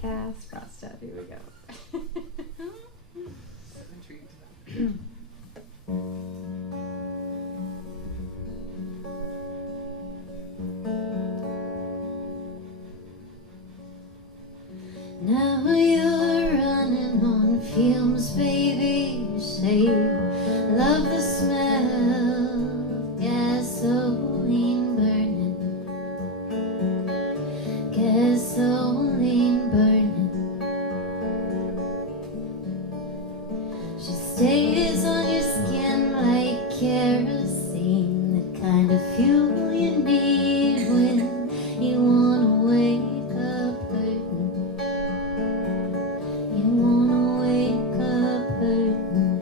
Cast Brostad. Here we go. So intrigued. Now you're running on fumes, baby. You say you love the smell of gasoline burning, gasoline burning. She stays on your skin like kerosene, the kind of fuel you need when you wanna wake up hurting. You wanna wake up hurting.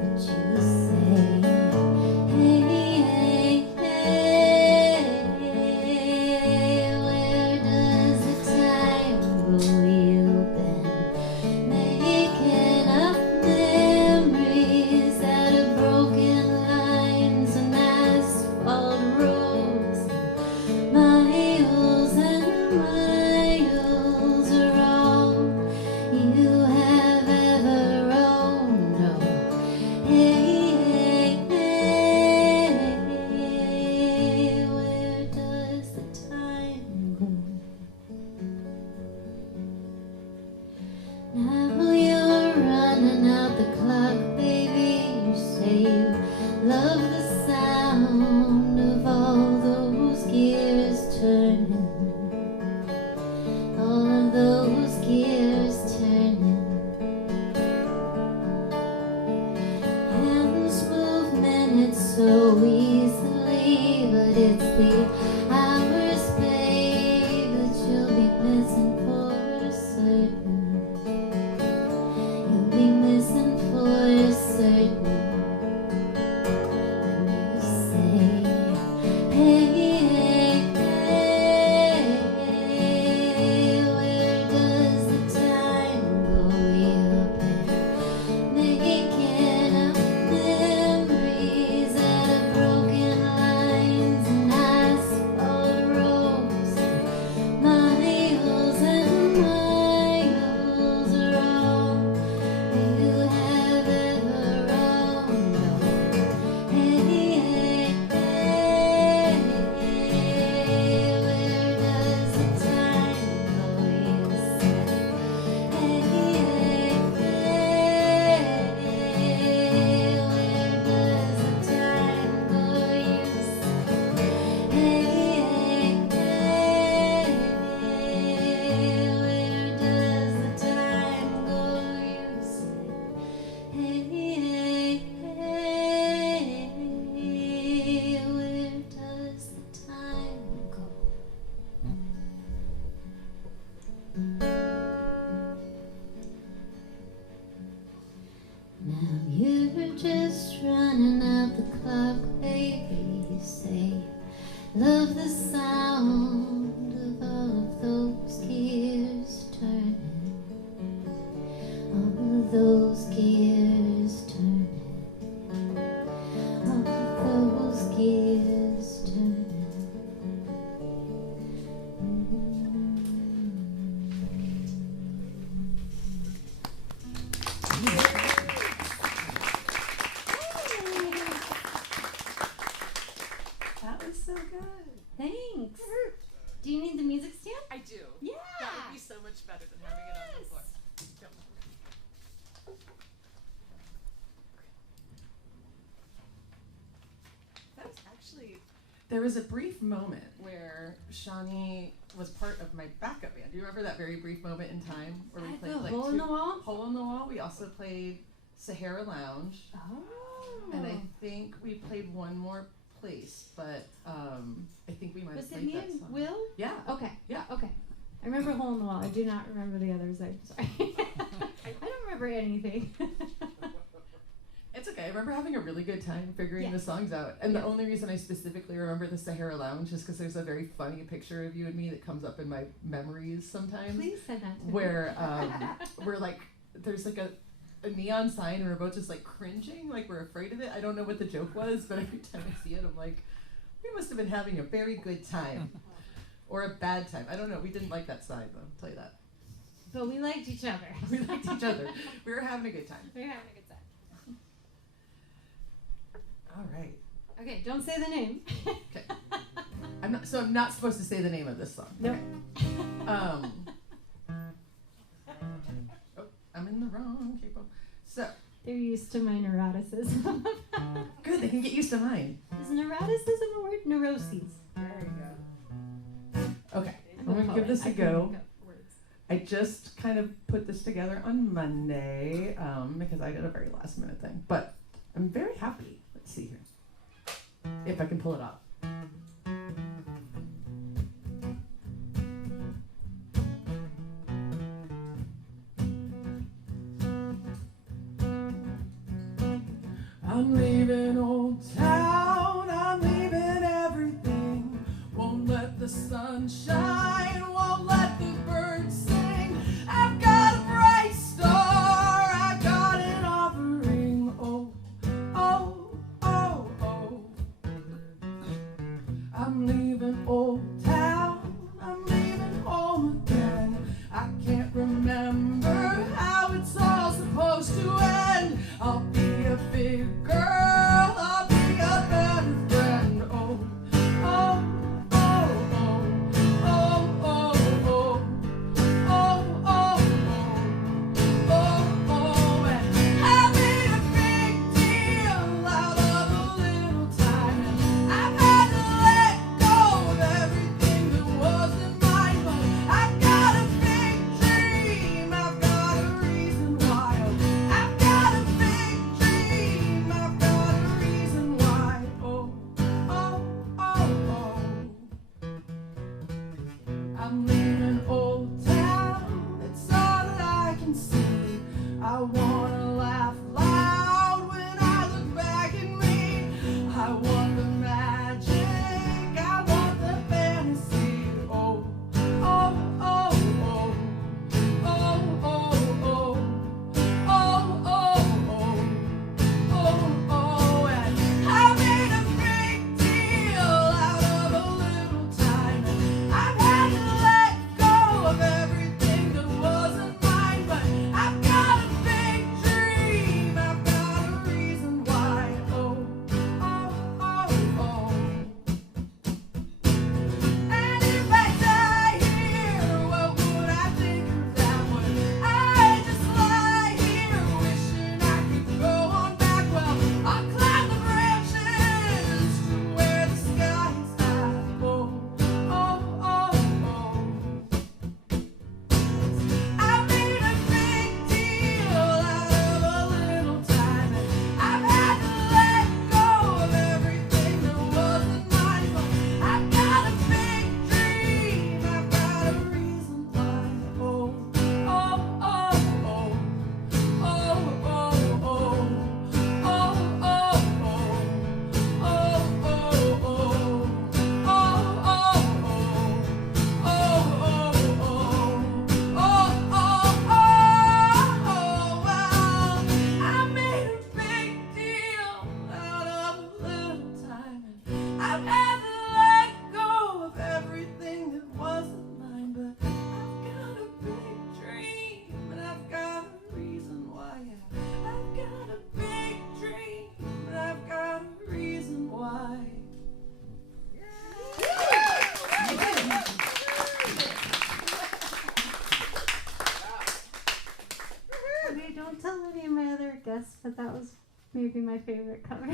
But you say, hey, hey, hey, where does the time go? You've been making up memories out of broken lines and asphalt roads. Miles and miles are all you have ever owned. Oh, hey, hey, hey, where does the time go? Now you're running out the clock, baby. You say you love the sound of all those gears turning, all of those gears turning. Hands move minutes so easily, but it's the hours, babe, that you'll be missing for certain. You'll be missing for certain. When you say, hey, hey, hey, where does the time go? You've been making up memories out of broken lines and asphalt roads. Miles and miles are all you have ever owned. Oh, hey, hey, hey, where does the time go? You say, hey, hey, hey, where does the time go? You say, hey, hey, hey, where does the time go? You say, hey, hey, hey, where does the time go? Now you're just running out the clock, baby. You say love the sound of all of those gears turning, all of those gears turning, all of those gears turning. That was so good. Thanks. Do you need the music stand? I do. Yeah. That would be so much better than having it on the floor. Go. That was actually, there was a brief moment where Shawnee was part of my backup band. Do you remember that very brief moment in time where we played like Hole in the Wall? Hole in the Wall? We also played Sahara Lounge, Oh. and I think we played one more place, but I think we might Was have it played me that and song. Will? Yeah. Okay. Yeah. Okay. I remember Hole in the Wall. I do not remember the others. I'm sorry. I don't remember anything. It's okay. I remember having a really good time figuring Yeah. the songs out. And Yeah. the only reason I specifically remember the Sahara Lounge is because there's a very funny picture of you and me that comes up in my memories sometimes. Please send that to me. Where we're like, there's like a neon sign and we're both just like cringing, like we're afraid of it. I don't know what the joke was, but every time I see it, I'm like, we must have been having a very good time. or a bad time. I don't know. We didn't like that side, though. I'll tell you that. But we liked each other. We liked each other. We were having a good time. We were having a good time. All right. Okay, don't say the name. Okay. I'm not supposed to say the name of this song. Nope. Okay. I'm in the wrong capo. So. They're used to my neuroticism. Good, they can get used to mine. Is neuroticism a word? Neuroses. There you go. Okay, I'm going to give this a go. I just kind of put this together on Monday because I did a very last minute thing. But I'm very happy. Let's see here. If I can pull it off. I'm leaving Old Town, I'm leaving everything. Won't let the sun shine, won't let the birds sing. I've got a bright star, I've got an offering. Oh, oh, oh, oh. I'm leaving Old Town, I'm leaving home again. I can't remember how it's all supposed to end. I'll be a big girl, I'll be a better friend. Oh, oh, oh, oh, oh, oh, oh, oh, oh, oh, oh, and I made a big deal out of a little time, and I've had to let go of everything that wasn't mine, but I've got a big dream, I've got a reason why. I've got a big dream, I've got a reason why. Oh, oh, oh, oh. I'm leaving Old Town, it's all that I can see. I wanna laugh loud when I look back at me. I want the magic, I want the fantasy. Oh, oh, oh, oh, oh, oh, oh, oh, oh, oh, oh, and I made a big deal out of a little time, and I've had to let go of everything that wasn't mine, but I've got a big dream, I've got a reason why. Oh, oh, oh, oh. And if I die here, what would I think of that? Would I just lie here wishing I could go on back? Well, I'll climb the branches to where the sky is high. Oh, oh, oh, oh. I made a big deal out of a little time, and I've had to let go of everything that wasn't mine, but I've got a big dream, I've got a reason why. Oh, oh, oh, oh, oh, oh, oh, oh, oh, oh, oh, oh, oh, oh, I made a big deal out of a little time, and I've had to let go of everything that wasn't mine, but I've got a big dream, and I've got a reason why. I've got a big dream, and I've got a reason why. Okay, don't tell any of my other guests, but that was maybe my favorite cover. Ow,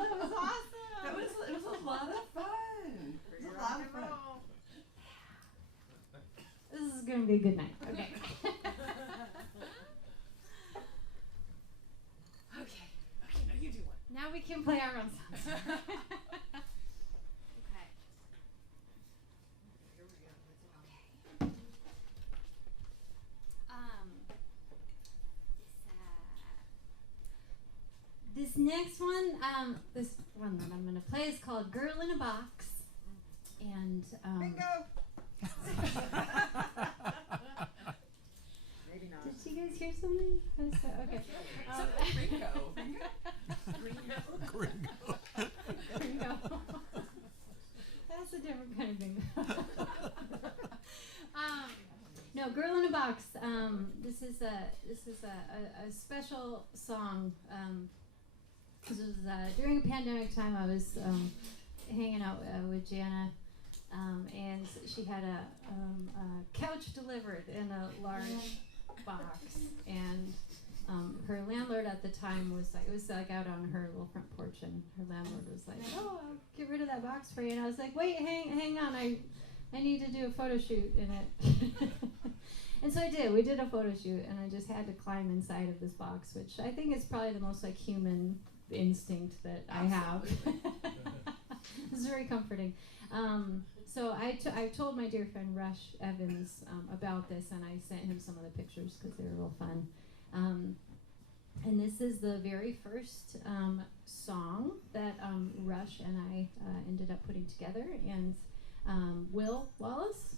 that was awesome. It was a lot of fun. It was a lot of fun. This is going to be a good night. Okay. Okay, now you do one. Now we can play our own songs. Okay. This next one, this one that I'm going to play is called Girl in a Box. And, Bingo! Maybe not. did you guys hear something? Okay. Ringo. Gringo. anything. No, Girl in a Box. This is a special song. This was during a pandemic time. I was hanging out with Jana, and she had a couch delivered in a large box, and her landlord at the time was like, it was like out on her little front porch, and her landlord was like, "Oh, I'll get rid of that box for you." And I was like, "Wait, hang on, I need to do a photo shoot in it." And so I did. We did a photo shoot, and I just had to climb inside of this box, which I think is probably the most like human instinct that I have. It's very comforting. So I told my dear friend Rush Evans about this, and I sent him some of the pictures because they were real fun. And this is the very first song that Rush and I ended up putting together, and Will Wallace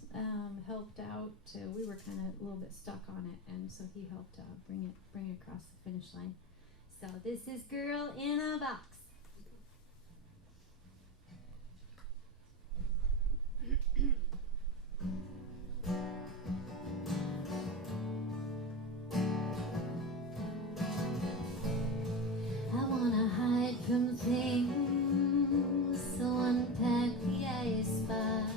helped out. We were kind of a little bit stuck on it, and so he helped bring it across the finish line. So this is Girl in a Box. I wanna hide from things, so unpack the icebox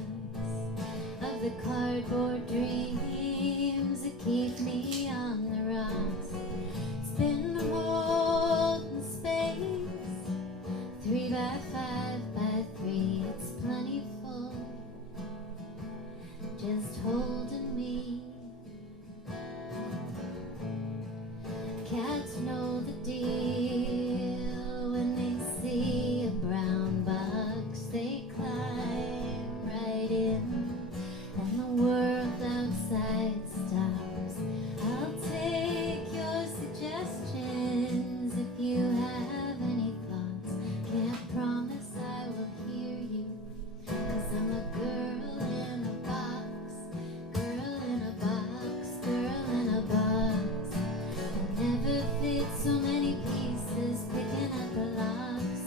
of the cardboard dreams that keep me on the rocks. It's been holding space, 3 by 5 by 3, it's plenty full, just holding me. Cats know the deal, when they see a brown box they climb right in, and the world outside stops. I'll take your suggestions if you have any thoughts. Can't promise I will hear you, 'cause I'm a girl in a box, girl in a box, girl in a box. Never fit so many pieces, picking at the locks,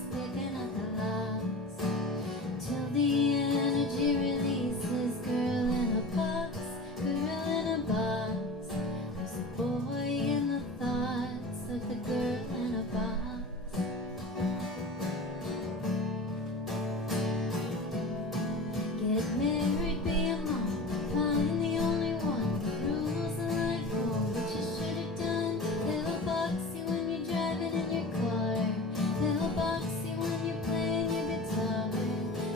till the energy releases. Girl in a box, girl in a box. There's a boy in the thoughts of the girl in a box. Get married, be a mom, find the only one. Rules of life, oh, what you should have done. They'll box you when you're driving in your car. They'll box you when you're playing your guitar.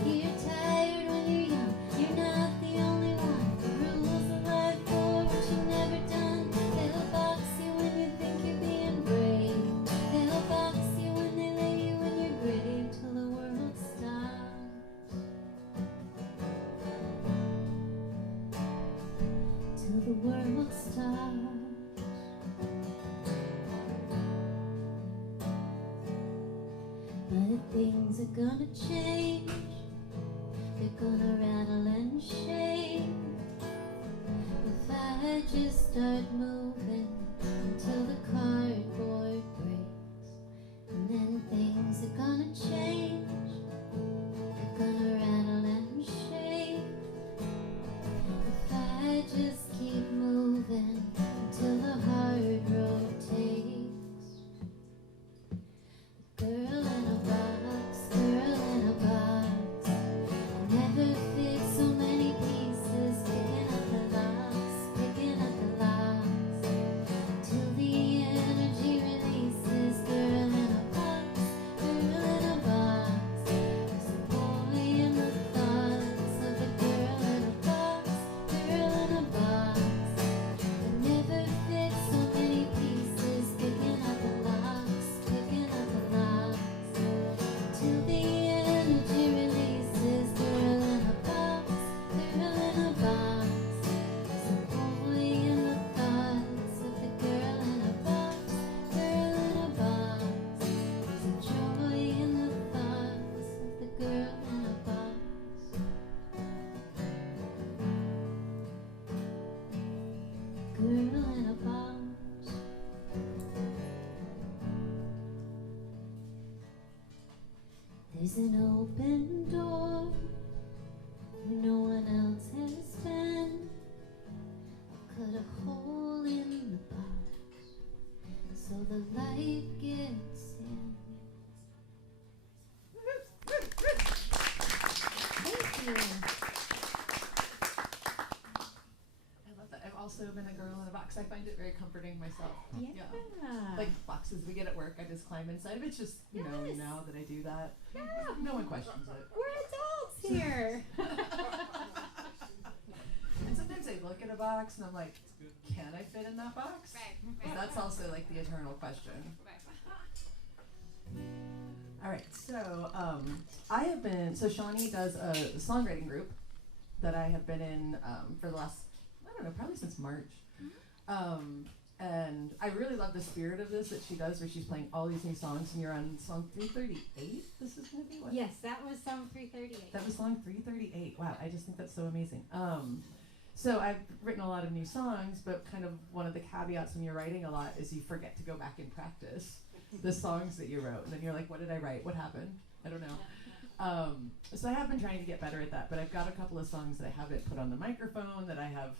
You're tired when you're young, you're not the only one. The rules of life, oh, what you've never done. They'll box you when you think you're being brave. They'll box you when they lay you in your grave till the world stops. Till the world stops. But things are gonna change, they're gonna rattle and shake if I just start moving until the cardboard breaks. And then things are gonna change, they're gonna rattle and shake if I just keep moving until the hard road takes. Girl in a box, girl in a box. I never fit so many pieces, picking at the locks, till the energy releases. Girl in a box, girl in a box. There's a boy in the thoughts of the girl in a box, girl in a box. I never fit so many pieces, picking at the locks, till the energy releases. Girl in a box, girl in a box. There's a boy in the thoughts of the girl in a box, girl in a box. There's a joy in the thoughts of the girl in a box. Girl in a box. There's an open door, you know also been a girl in a box. I find it very comforting myself. Yeah. Like boxes we get at work, I just climb inside. It's just, you know, Yes. now that I do that, Yeah. no one questions it. We're adults here. And sometimes I look at a box and I'm like, can I fit in that box? But that's also like the eternal question. All right, so I have been, so Shawnee does a songwriting group that I have been in for the last, I don't know, probably since March. And I really love the spirit of this that she does, where she's playing all these new songs, and you're on song 338. This is going to be what? Yes, that was song 338. That was song 338. Wow, I just think that's so amazing. So I've written a lot of new songs, but kind of one of the caveats when you're writing a lot is you forget to go back and practice the songs that you wrote. And then you're like, what did I write? What happened? I don't know. So I have been trying to get better at that, but I've got a couple of songs that I haven't put on the microphone that I have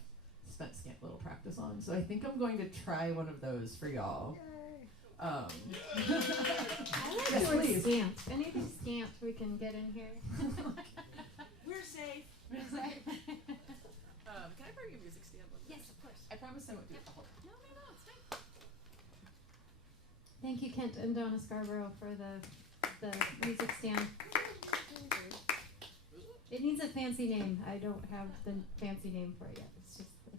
spent scant little practice on. So I think I'm going to try one of those for y'all. I like Yes, the word please. stamped. Anything stamped we can get in here. We're safe. Can I borrow your music stand? Yes, of course. I promise I won't do it the whole time. No, it's fine. Thank you, Kent and Donna Scarborough, for the music stand. It needs a fancy name. I don't have the fancy name for it yet. It's just The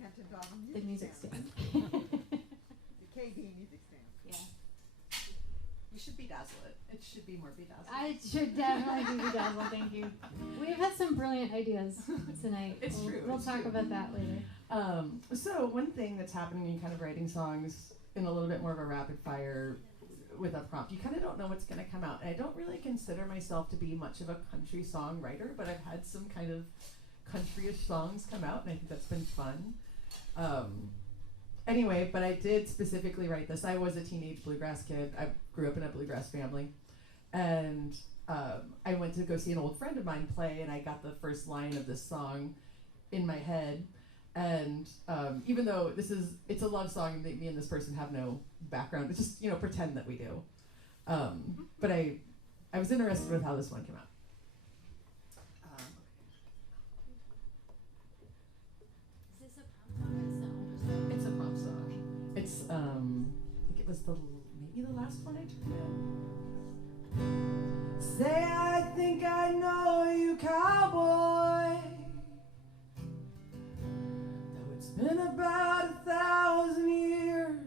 Kenton Donald the music stand. The KB music stand. Yeah. We should bedazzle it. It should be more bedazzled. I should definitely be bedazzled, thank you. We've had some brilliant ideas tonight. It's true, We'll it's talk true. about that later. So one thing that's happening when you're kind of writing songs in a little bit more of a rapid fire with a prompt, you kind of don't know what's going to come out. And I don't really consider myself to be much of a country songwriter, but I've had some kind of countryish songs come out, and I think that's been fun. Anyway, but I did specifically write this. I was a teenage bluegrass kid. I grew up in a bluegrass family. And I went to go see an old friend of mine play, and I got the first line of this song in my head. And even though it's a love song, and me and this person have no background, it's just, pretend that we do. But I was interested with how this one came out. Is this a prompt song or is it an older song? It's a prompt song. It's I think it was maybe the last one I took. Say I think I know you, cowboy. Though it's been about 1,000 years,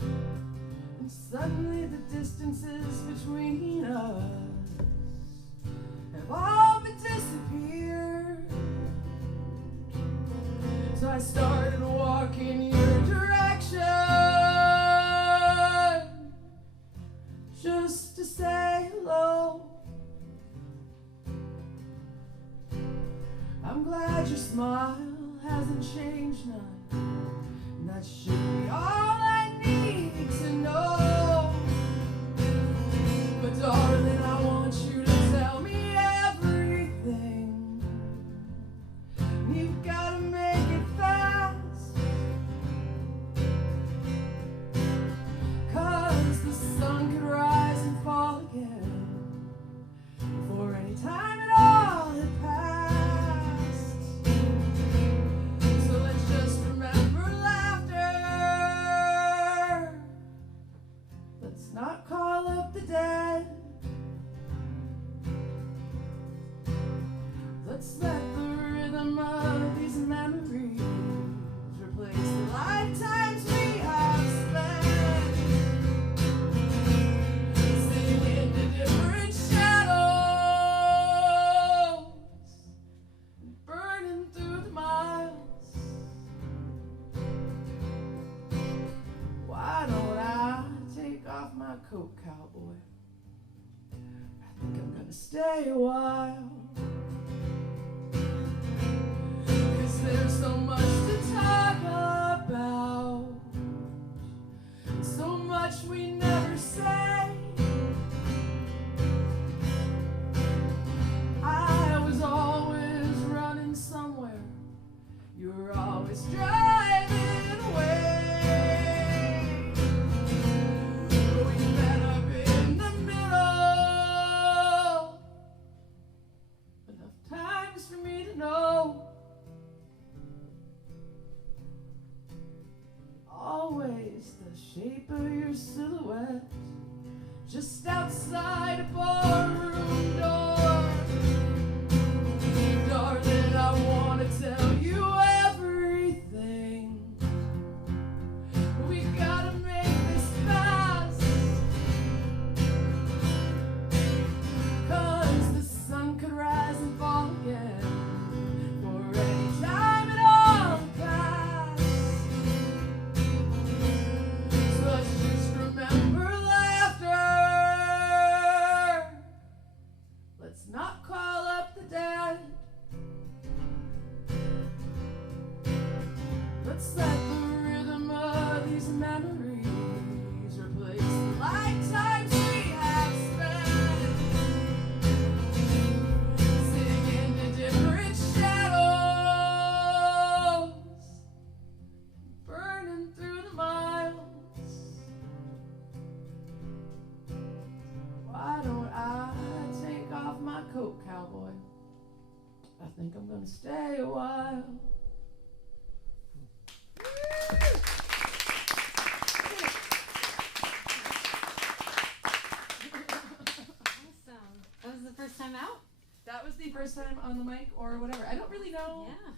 and suddenly the distances between us have all but disappeared. So I started walking your direction, just to say hello. I'm glad your smile hasn't changed none, and that should be all I need to know. But darling, I want you to tell me everything. You've gotta make it fast, 'cause the sun could rise and fall again before any time at all had passed. So let's just remember laughter. Let's not call up the dead. Let's let the rhythm of these memories replace the lifetimes we have spent, singing to different shadows, burning through the miles. Why don't I take off my coat, cowboy? I think I'm gonna stay a while. 'Cause there's so much to talk about, so much we never say. I was always running somewhere, you were always driving away. But we met up in the middle, enough times for me to know just outside a barroom door. Darling, I want to tell you everything. We gotta make this fast, 'cause the sun could rise and fall again for any time at all past. So let's just remember laughter. Let's not call up the dead. Let's let the rhythm of these memories replace the lifetimes we have spent, sitting in the different shadows, burning through the miles. Why don't I take off my coat, cowboy? I think I'm gonna stay a while. Awesome. That was the first time out? That was the first time on the mic or whatever. I don't really know. Yeah.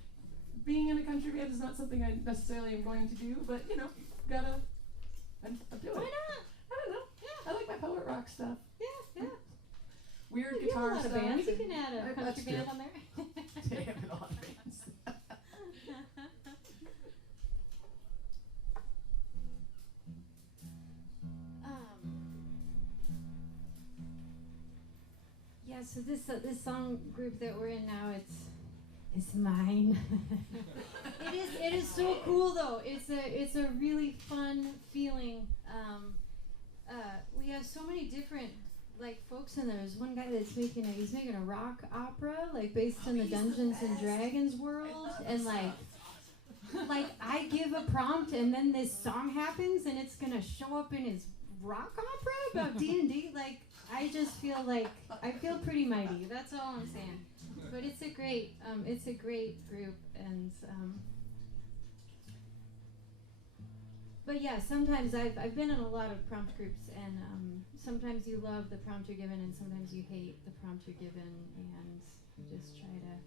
Being in a country band is not something I necessarily am going to do, but you know, gotta. I'm doing Why it. not? I don't know. Yeah. I like my poet rock stuff. Yeah, yeah. Weird You have a guitar lot of stuff. bands. You can add a country That's band true. on there. Damn it, all bands. Yeah, so this song group that we're in now, it's mine. it is so cool though. It's a really fun feeling. We have so many different like folks in there. There's one guy that's making a rock opera like based in the Dungeons and Dragons world, and like I give a prompt and then this song happens and it's gonna show up in his rock opera about D&D. Like I just feel like I feel pretty mighty. That's all I'm saying. But it's a great group, and but yeah, sometimes I've been in a lot of prompt groups, and sometimes you love the prompt you're given, and sometimes you hate the prompt you're given, and you just try to.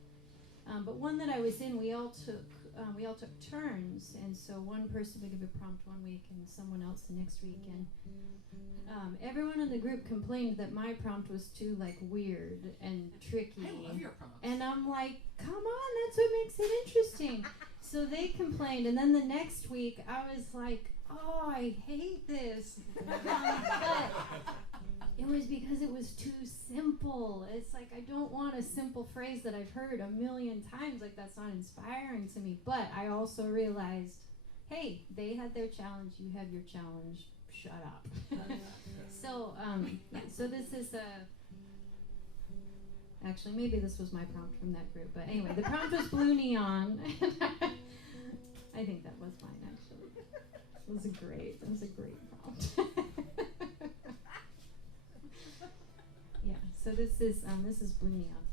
But one that I was in, we all took turns, and so one person would give a prompt one week, and someone else the next week, and everyone in the group complained that my prompt was too like weird and tricky. I love your prompts. And I'm like, come on, that's what makes it interesting. So they complained, and then the next week I was like, oh, I hate this. But it was because it was too simple. It's like I don't want a simple phrase that I've heard a million times. Like that's not inspiring to me. But I also realized, hey, they had their challenge. You have your challenge. Shut up. So this is actually maybe this was my prompt from that group. But anyway, the prompt was Blue Neon. I think that was mine actually. It was a great prompt. Yeah, so this is Blue Neon.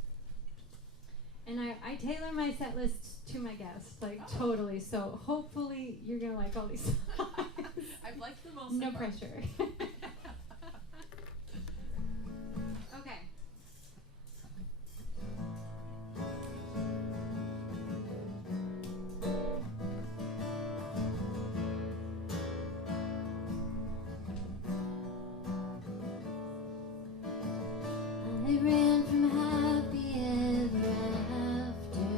And I tailor my set list to my guests, like totally. So hopefully you're gonna like all these songs. I've liked them all so No far. pressure. Okay. I ran from happy ever after.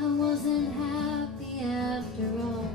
I wasn't happy after all.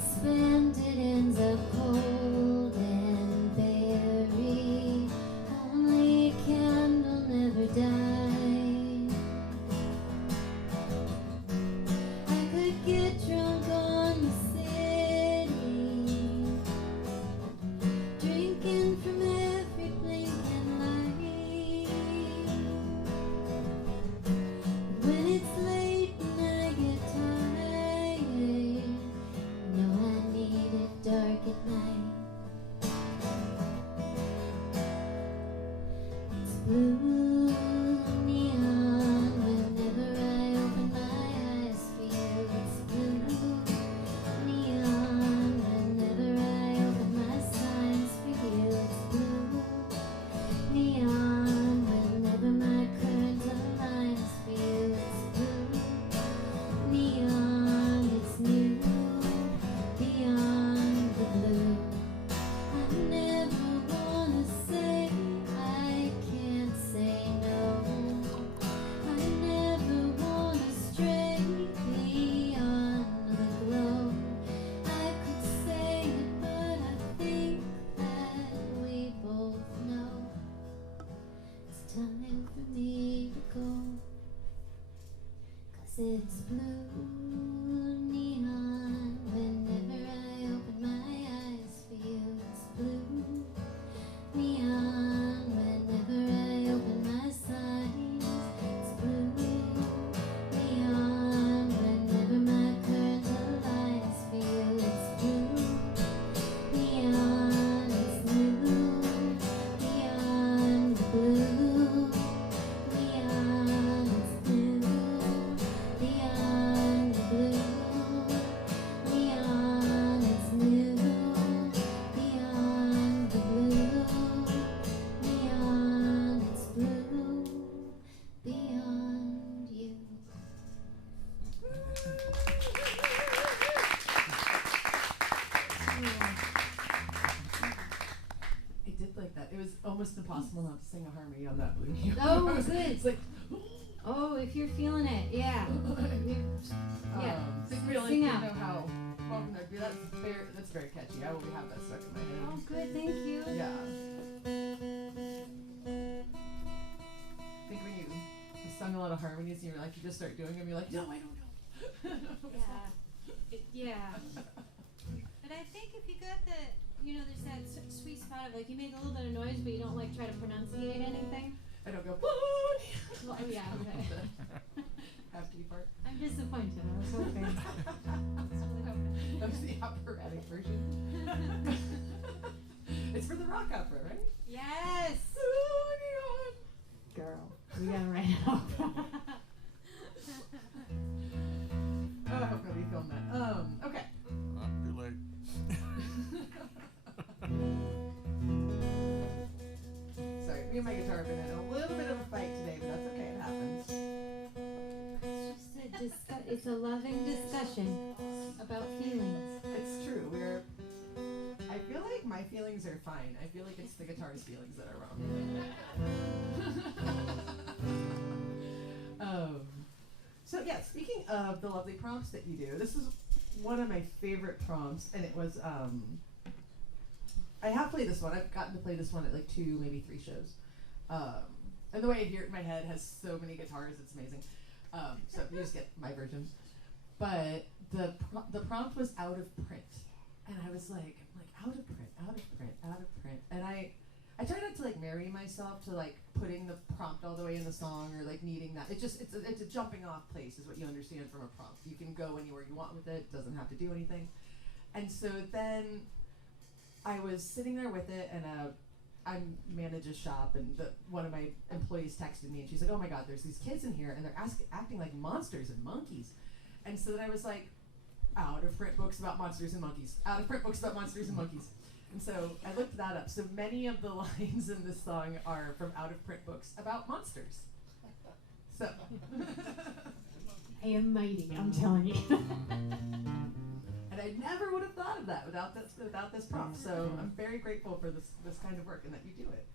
spent, it ends up cold and buried. Only a candle never died. I could get drunk on the city, drinking from every blinking light. When it's late and I get tired, know I need it dark at night. It's blue neon whenever I open my eyes for you. It's blue neon whenever I open my signs for you. It's blue neon whenever my current aligns for you. It's blue neon, it's new beyond the blue. I never wanna say I can't say no. I never wanna stray beyond the glow. I could say it, but I think that we both know it's time for me to go. 'Cause it's blue neon whenever I open my eyes for you. It's blue neon whenever I open my signs. It's blue neon whenever my current aligns for you. It's blue neon, it's new beyond the blue. Neon, it's new beyond the blue. Neon, it's new beyond the blue. Neon, it's blue beyond you. I did like that. It was almost impossible not to sing a harmony on that blue neon. Oh, good. It's like, Oh, if you're feeling it, yeah. Yeah. didn't really Sing know out. how welcome that'd be. That's very catchy. I will have that stuck in my head. Oh, good, thank you. Yeah. I think when you sung a lot of harmonies and you were like, you just start doing them, you're like, no, I don't know. Yeah. But I think if you got the, there's that sweet spot of like you make a little bit of noise, but you don't like try to pronunciate anything. I don't go, Well, yeah, okay. Have to be part. I'm disappointed. I was hoping. That was the operatic version. It's for the rock opera, right? Yes. Girl, we gotta write it up. Oh, I hope nobody filmed that. Okay. Too late. Sorry, me and my guitar have been in a little bit of a fight today, but that's okay, it happens. It's just it's a loving discussion about feelings. It's true, I feel like my feelings are fine. I feel like it's the guitar's feelings that are wrong. So yeah, speaking of the lovely prompts that you do, this is one of my favorite prompts, and it was, I have played this one. I've gotten to play this one at like 2, maybe 3 shows. And the way I hear it in my head has so many guitars, it's amazing. So you just get my version. But the prompt was out of print. And I was like, out of print, out of print, out of print. And I try not to like marry myself to like putting the prompt all the way in the song or like needing that. It's a jumping off place is what you understand from a prompt. You can go anywhere you want with it, doesn't have to do anything. And so then I was sitting there with it, and I manage a shop, and one of my employees texted me, and she's like, oh my god, there's these kids in here, and they're acting like monsters and monkeys. And so then I was like, out of print books about monsters and monkeys. Out of print books about monsters and monkeys. And so I looked that up. So many of the lines in this song are from out of print books about monsters. So. I am mighty, I'm telling you. And I never would have thought of that without this prompt. So I'm very grateful for this kind of work and that you do it.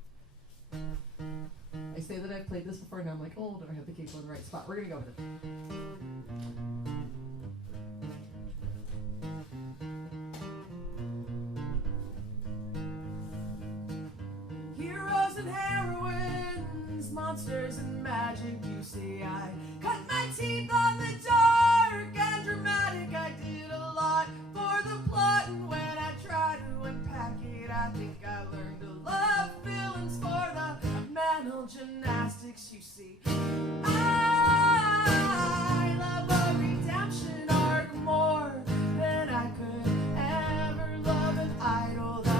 I say that I've played this before, and I'm like, oh, do I have the keyboard in the right spot? We're gonna go with it. monsters and magic. You see, I cut my teeth on the dark and dramatic. I did a lot for the plot, and when I try to unpack it, I think I learned to love feelings for the mental gymnastics. You see, I love a redemption arc more than I could ever love an idol. The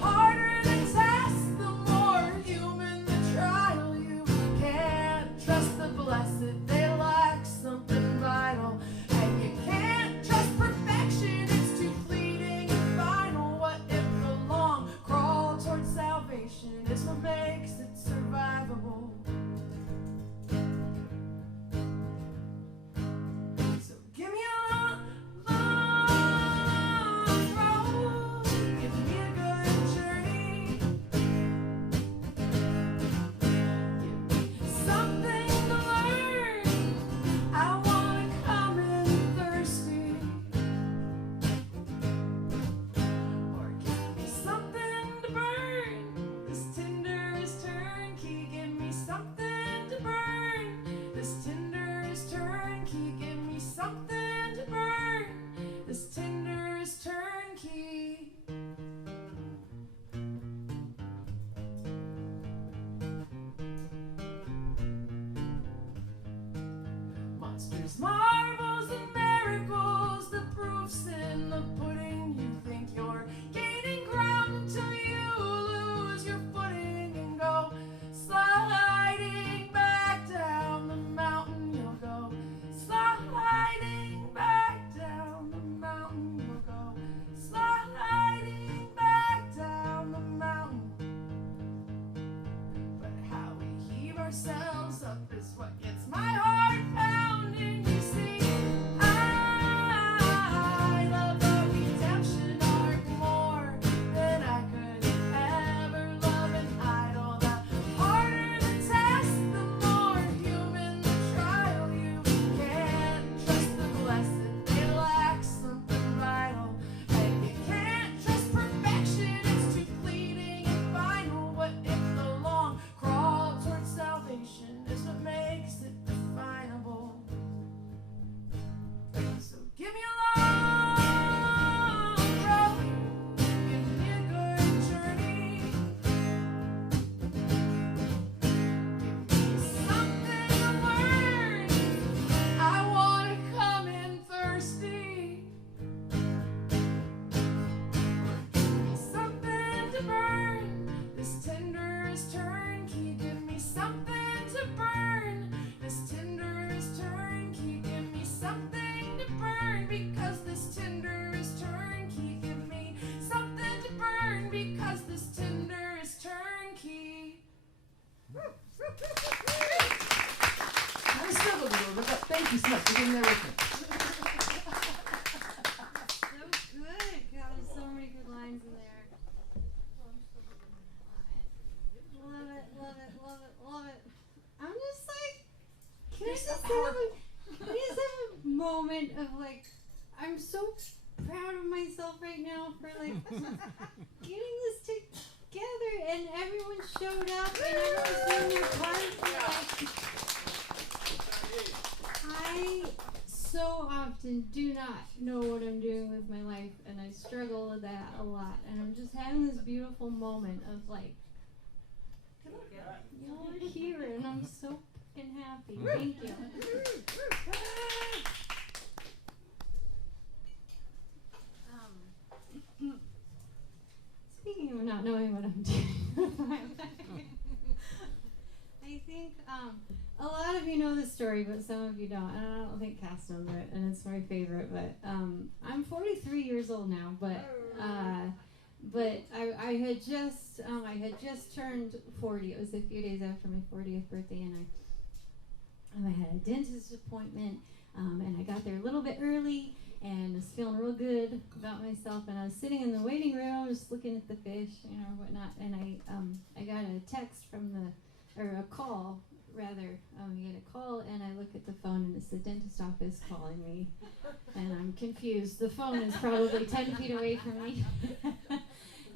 harder the test, the more human the trial. You can't trust the blessed, they lack something vital. And you can't trust perfection, it's too fleeting and final. What if the long crawl towards salvation is what makes it survivable? So give me a long, long road, give me a good journey, give me something to learn. I wanna come in thirsty, or give me something to burn. This tinder is turnkey. Give me something to burn. This tinder is turnkey. Give me something to burn. This tinder is turnkey. Monsters, marvels, and miracles, the proof's in the pudding. You think you're gaining ground until you lose your footing and go sliding back down the mountain. You'll go sliding back down the mountain. You'll go sliding back down the mountain. But how we heave ourselves up is what gets my heart pounding. You see, I love the redemption arc more than I could ever love an idol. The harder the test, the more human the trial. You can't trust the blessed, they lack something vital. And you can't trust perfection, it's too fleeting and final. What if the long crawl towards salvation is what makes it definable? So give me a long road, give me a good journey, give me something to learn. I wanna come in thirsty, give me something to burn. This tinder is turnkey. Give me something to burn. This tinder is turnkey. Give me something to burn, because this tinder is turnkey. Give me something to burn, because this tinder is turnkey. I struggled a little bit, but thank you so much for being there with me. So good. God, there's so many good lines in there. Love it, love it, love it, love it. I'm just like, can I just have a moment of like, I'm so proud of myself right now for like getting this together, and everyone showed up and everyone's doing their part. I so often do not know what I'm doing with my life, and I struggle with that a lot. And I'm just having this beautiful moment of like, y'all are here, and I'm so fucking happy. Thank you. Speaking of not knowing what I'm doing with my life, I think a lot of you know this story, but some of you don't. And I don't think Cass knows it, and it's my favorite. But I'm 43 years old now, but I had just turned 40. It was a few days after my 40th birthday, and I had a dentist appointment, and I got there a little bit early, and was feeling real good about myself. And I was sitting in the waiting room, just looking at the fish, whatnot. And I got a text or a call rather. You get a call, and I look at the phone, and it's the dentist office calling me, and I'm confused. The phone is probably 10 feet away from me.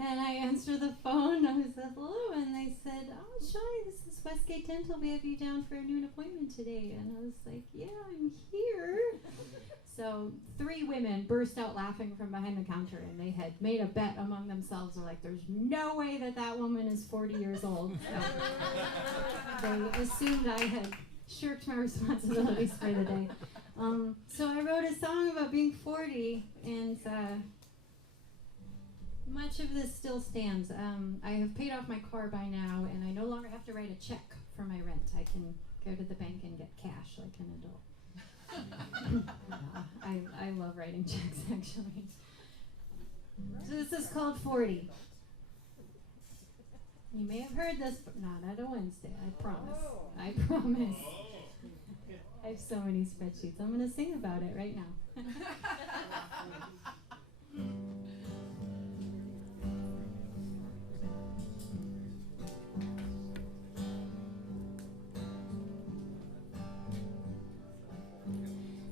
And I answered the phone. I was like, hello, and they said, "Oh, Shawnee, this is Westgate Dental. We have you down for a noon appointment today." And I was like, "Yeah, I'm here." So 3 women burst out laughing from behind the counter, and they had made a bet among themselves. They're like, "There's no way that woman is 40 years old." So they assumed I had shirked my responsibilities for the day. So I wrote a song about being 40, and much of this still stands. I have paid off my car by now, and I no longer have to write a check for my rent. I can go to the bank and get cash like an adult. I love writing checks, actually. So this is called 40. You may have heard this, but not at a Wednesday. I promise. I promise. I have so many spreadsheets. I'm going to sing about it right now.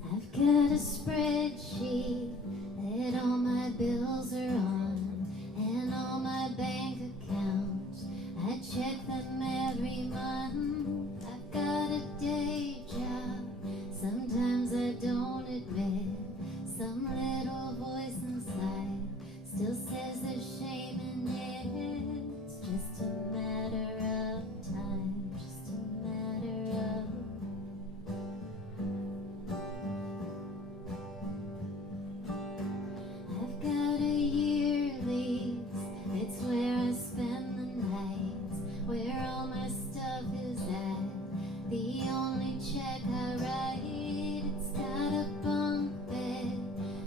I've got a spreadsheet that all my bills are on, and all my bank accounts. I check them every month. I've got a day job. Sometimes I don't admit. Some little voice inside still says there's shame in it. It's just a matter of time. Just a matter of I've got a year lease, it's where I spend the nights, where all my stuff is at, the only check I write. It's got a bunk bed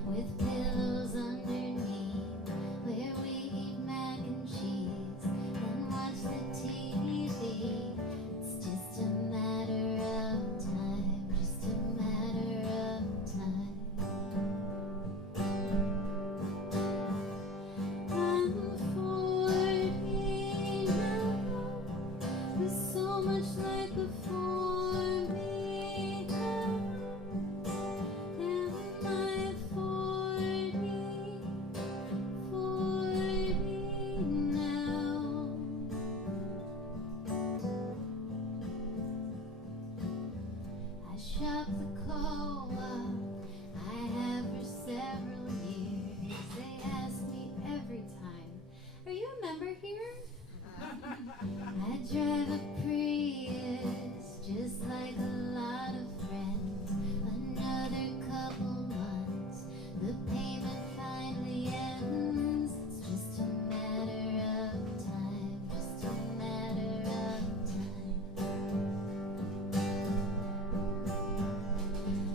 with pillows underneath, where we eat mac and cheese and watch the TV. It's just a matter of time, just a matter of time. I'm 40 now. There's so much life before me now. Am I 40? 40 now. I shop the co-op. I have for several years. They ask me every time, "Are you a member here?" I drive a Prius, just like a lot of friends. Another couple months, the payment finally ends. It's just a matter of time, just a matter of time.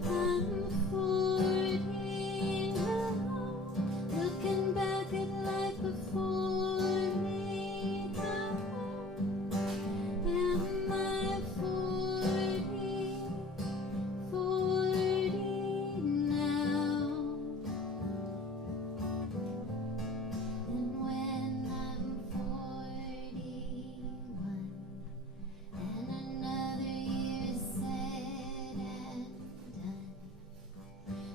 I'm 40 now, looking back at life before me now. Am I 40? 40 now. And when I'm 41 and another year said and done,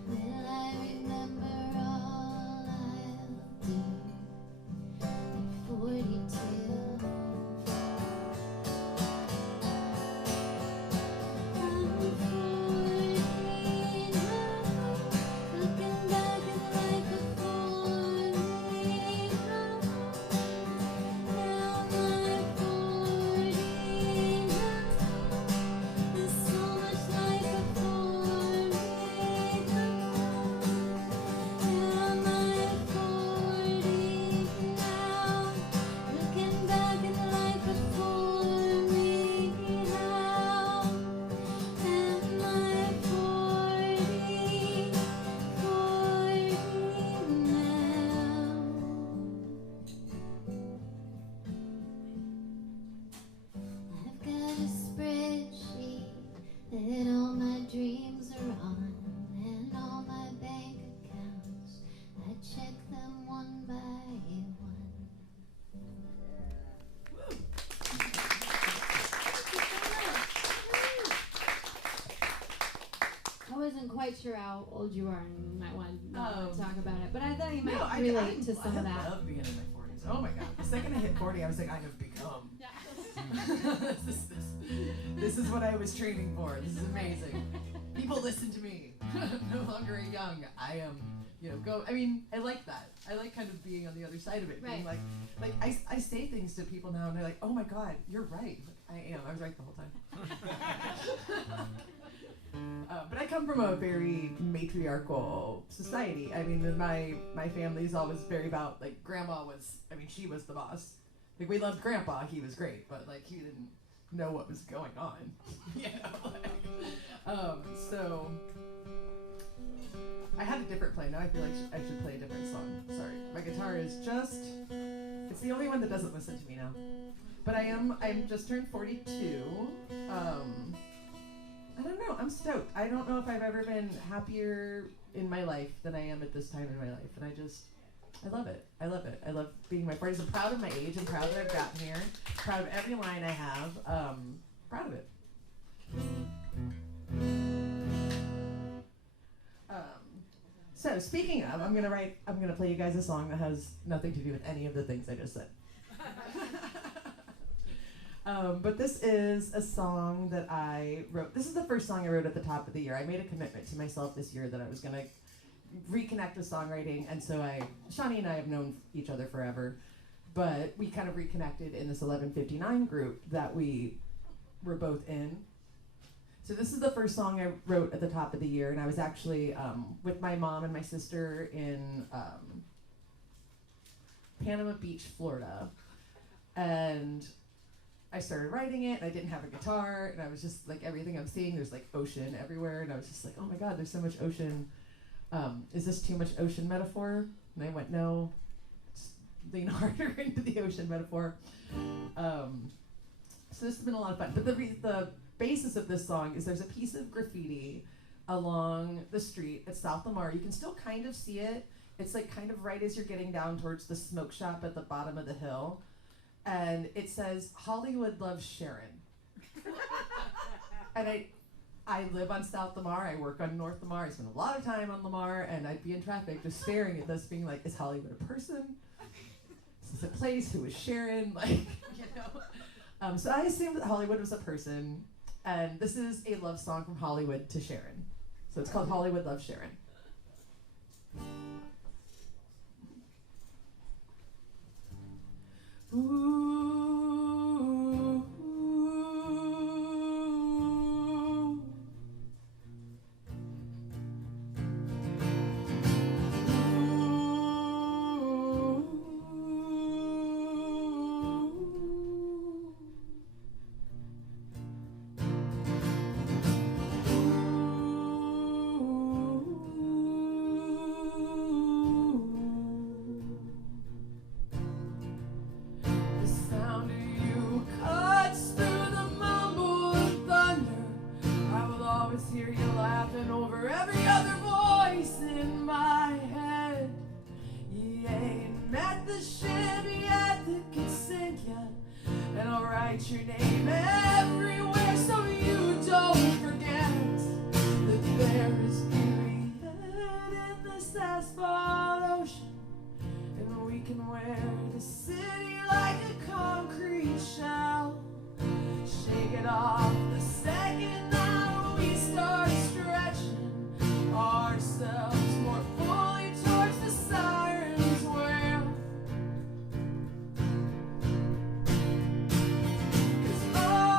will I remember all I'll do at 42? I'm 40 now, looking back at life before me now. Am I 40 now? There's so much life before me now. Am I 40 now? Looking back at life before me now. Am I 40? 40 now. I've got a spreadsheet that all my dreams are on, and all my bank accounts. I check them one by one. I wasn't quite sure how old you are, and you might want to talk about it, but I thought you might No, relate to some of that. I love being in my 40s. Oh my God. The second I hit 40, I was like, I have become. This is what I was training for. This is amazing. People listen to me. No longer a young. I am, I mean, I like that. I like kind of being on the other side of it. Being Right. like I say things to people now and they're like, oh my God, you're right. I am. I was right the whole time. But I come from a very matriarchal society. I mean, my family's always very about, like, grandma was, she was the boss. Like, we loved grandpa, he was great, but, like, he didn't know what was going on. So I had a different play. Now I feel like I should play a different song. Sorry. My guitar is it's the only one that doesn't listen to me now. But I'm just turned 42. I don't know. I'm stoked. I don't know if I've ever been happier in my life than I am at this time in my life. And I love it. I love it. I love being my 40s. I'm proud of my age. I'm proud that I've gotten here. Proud of every line I have. Proud of it. So speaking of, I'm gonna play you guys a song that has nothing to do with any of the things I just said. But this is a song that I wrote. This is the first song I wrote at the top of the year. I made a commitment to myself this year that I was going to reconnect with songwriting. And so Shawnee and I have known each other forever. But we kind of reconnected in this 1159 group that we were both in. So this is the first song I wrote at the top of the year. And I was actually with my mom and my sister in Panama Beach, Florida. And I started writing it, and I didn't have a guitar, and I was just like, everything I'm seeing, there's like ocean everywhere, and I was just like, oh my God, there's so much ocean. Is this too much ocean metaphor? And I went, no, just lean harder into the ocean metaphor. So this has been a lot of fun. But the basis of this song is there's a piece of graffiti along the street at South Lamar. You can still kind of see it. It's like kind of right as you're getting down towards the smoke shop at the bottom of the hill. And it says, Hollywood loves Sharon. And I live on South Lamar, I work on North Lamar, I spend a lot of time on Lamar, and I'd be in traffic just staring at this being like, is Hollywood a person? Is this a place? Who is Sharon? So I assumed that Hollywood was a person, and this is a love song from Hollywood to Sharon. So it's called Hollywood Loves Sharon. Ooh. Your name everywhere so you don't forget that there is beauty in this asphalt ocean, and we can wear the city like a concrete shell, shake it off the second that we start stretching ourselves more fully towards the siren's wail. Oh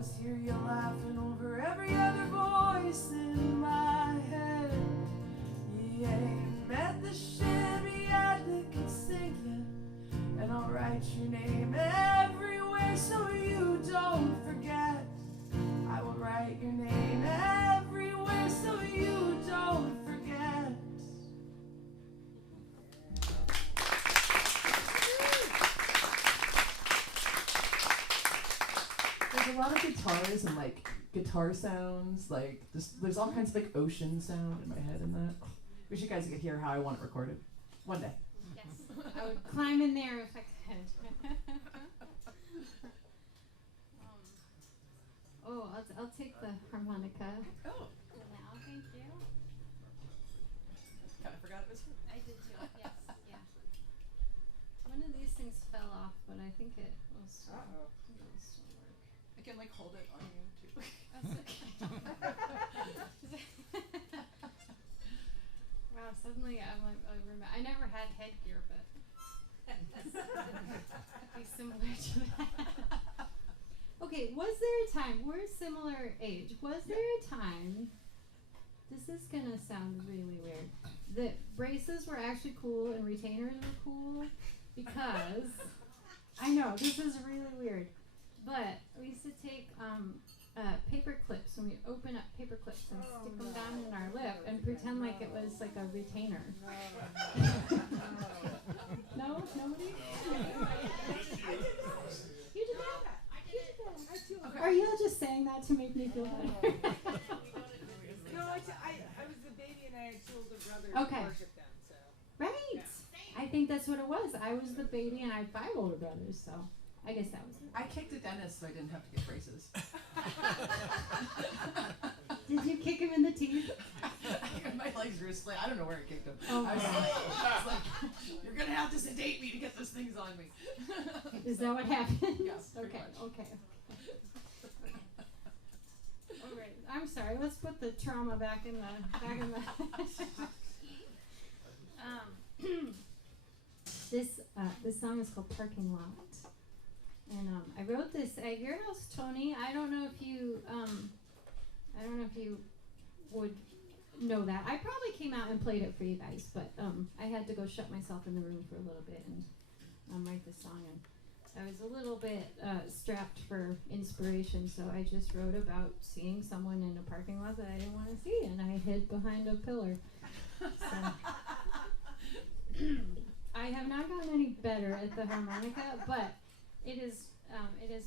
always hear you laughing over every other voice in my head. You ain't met the shabby-eyed that can sing you, and I'll write your name everywhere so you don't forget. I will write your name everywhere so you don't forget. There's a lot of guitars and like guitar sounds, like there's all kinds of like ocean sound in my head in that. Wish you guys could hear how I want it recorded. One day. Yes, I would climb in there if I could. Oh, I'll take the harmonica. Oh, Now, thank you. kind of forgot it was. I did too. Yes, yeah. One of these things fell off, but I think it will still, Uh-oh. it'll still work. I can like hold it on you too. That's okay. Wow, suddenly I'm like, I remember. I never had headgear, but it'd be similar to that. Okay, was there a time, we're similar age, was there a time, this is gonna sound really weird, that braces were actually cool and retainers were cool? Because, I know, this is really weird, but we used to take paper clips and we open up paper clips and stick them down in our lip and pretend like it was like a retainer. No? Nobody? You did that? Are y'all just saying that to make me feel better? No, I was the baby and I had two older brothers Okay. who worshiped them, so. Right. I think that's what it was. I was the baby and I had 5 older brothers, so I guess that was it. I kicked a dentist so I didn't have to get braces. Did you kick him in the teeth? My legs were split. I don't know where I kicked them. Oh, I was wow. like, you're gonna have to sedate me to get those things on me. Is that what happened? Yes, pretty Okay, much. okay. All right. I'm sorry. Let's put the trauma back in the this song is called Parking Lot. And I wrote this at your house, Tony. I don't know if you would know that. I probably came out and played it for you guys, but I had to go shut myself in the room for a little bit and write this song. And I was a little bit strapped for inspiration, so I just wrote about seeing someone in a parking lot that I didn't want to see, and I hid behind a pillar. So I have not gotten any better at the harmonica, but it is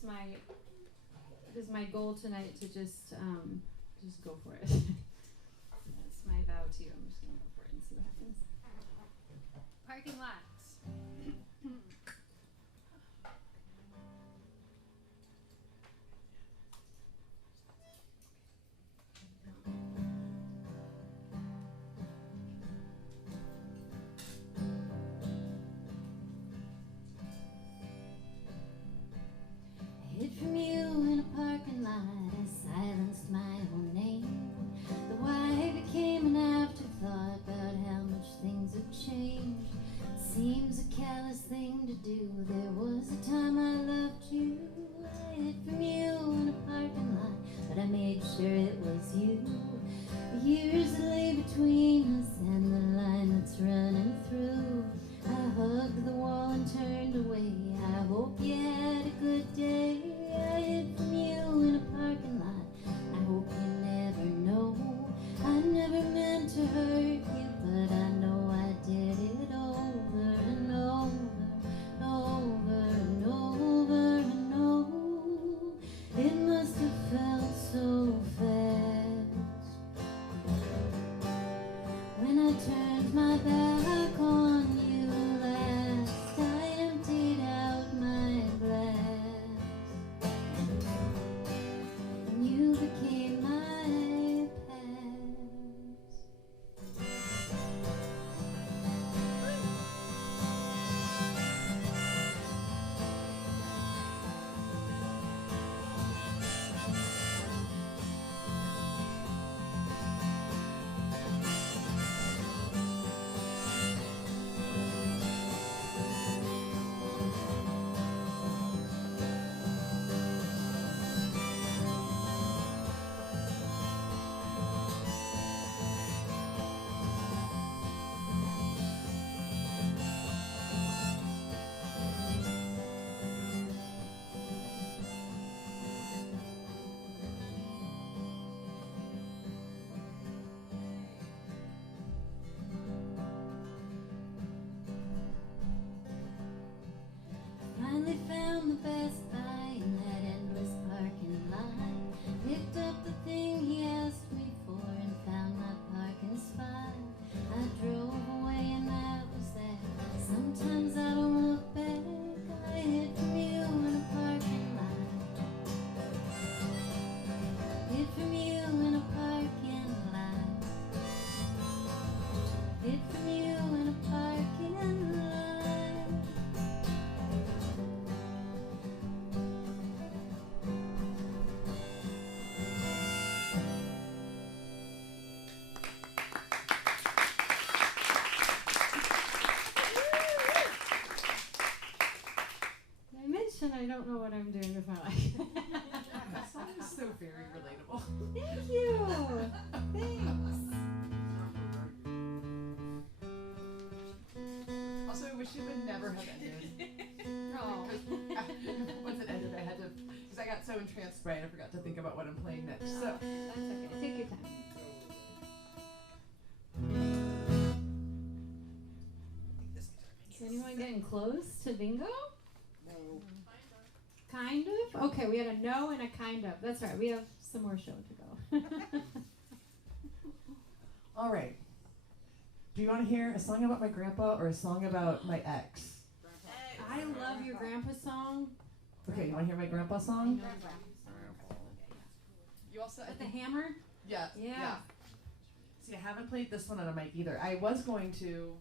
my goal tonight to just go for it. That's my vow to you. I'm just gonna go for it and see what happens. Parking lots. Hid from you in a parking lot, I silenced my own name. The why became an afterthought about how much things have changed. Seems a callous thing to don't know what I'm doing with my life. That song is so very relatable. Thank you. Thanks. Also, I wish it would never have ended. Oh. Once it ended, I had to, because I got so entranced by it, I forgot to think about what I'm playing next. So, That's okay. Take your time. Is anyone getting close to bingo? No. Kind of? Okay, we had a no and a kind of. That's right. We have some more show to go. all right. Do you want to hear a song about my grandpa or a song about my ex? I love your grandpa song. Okay, you want to hear my grandpa I song? know grandpa. You also, With the hammer? yeah, Yeah. See, I haven't played this one on a mic either. I was going to.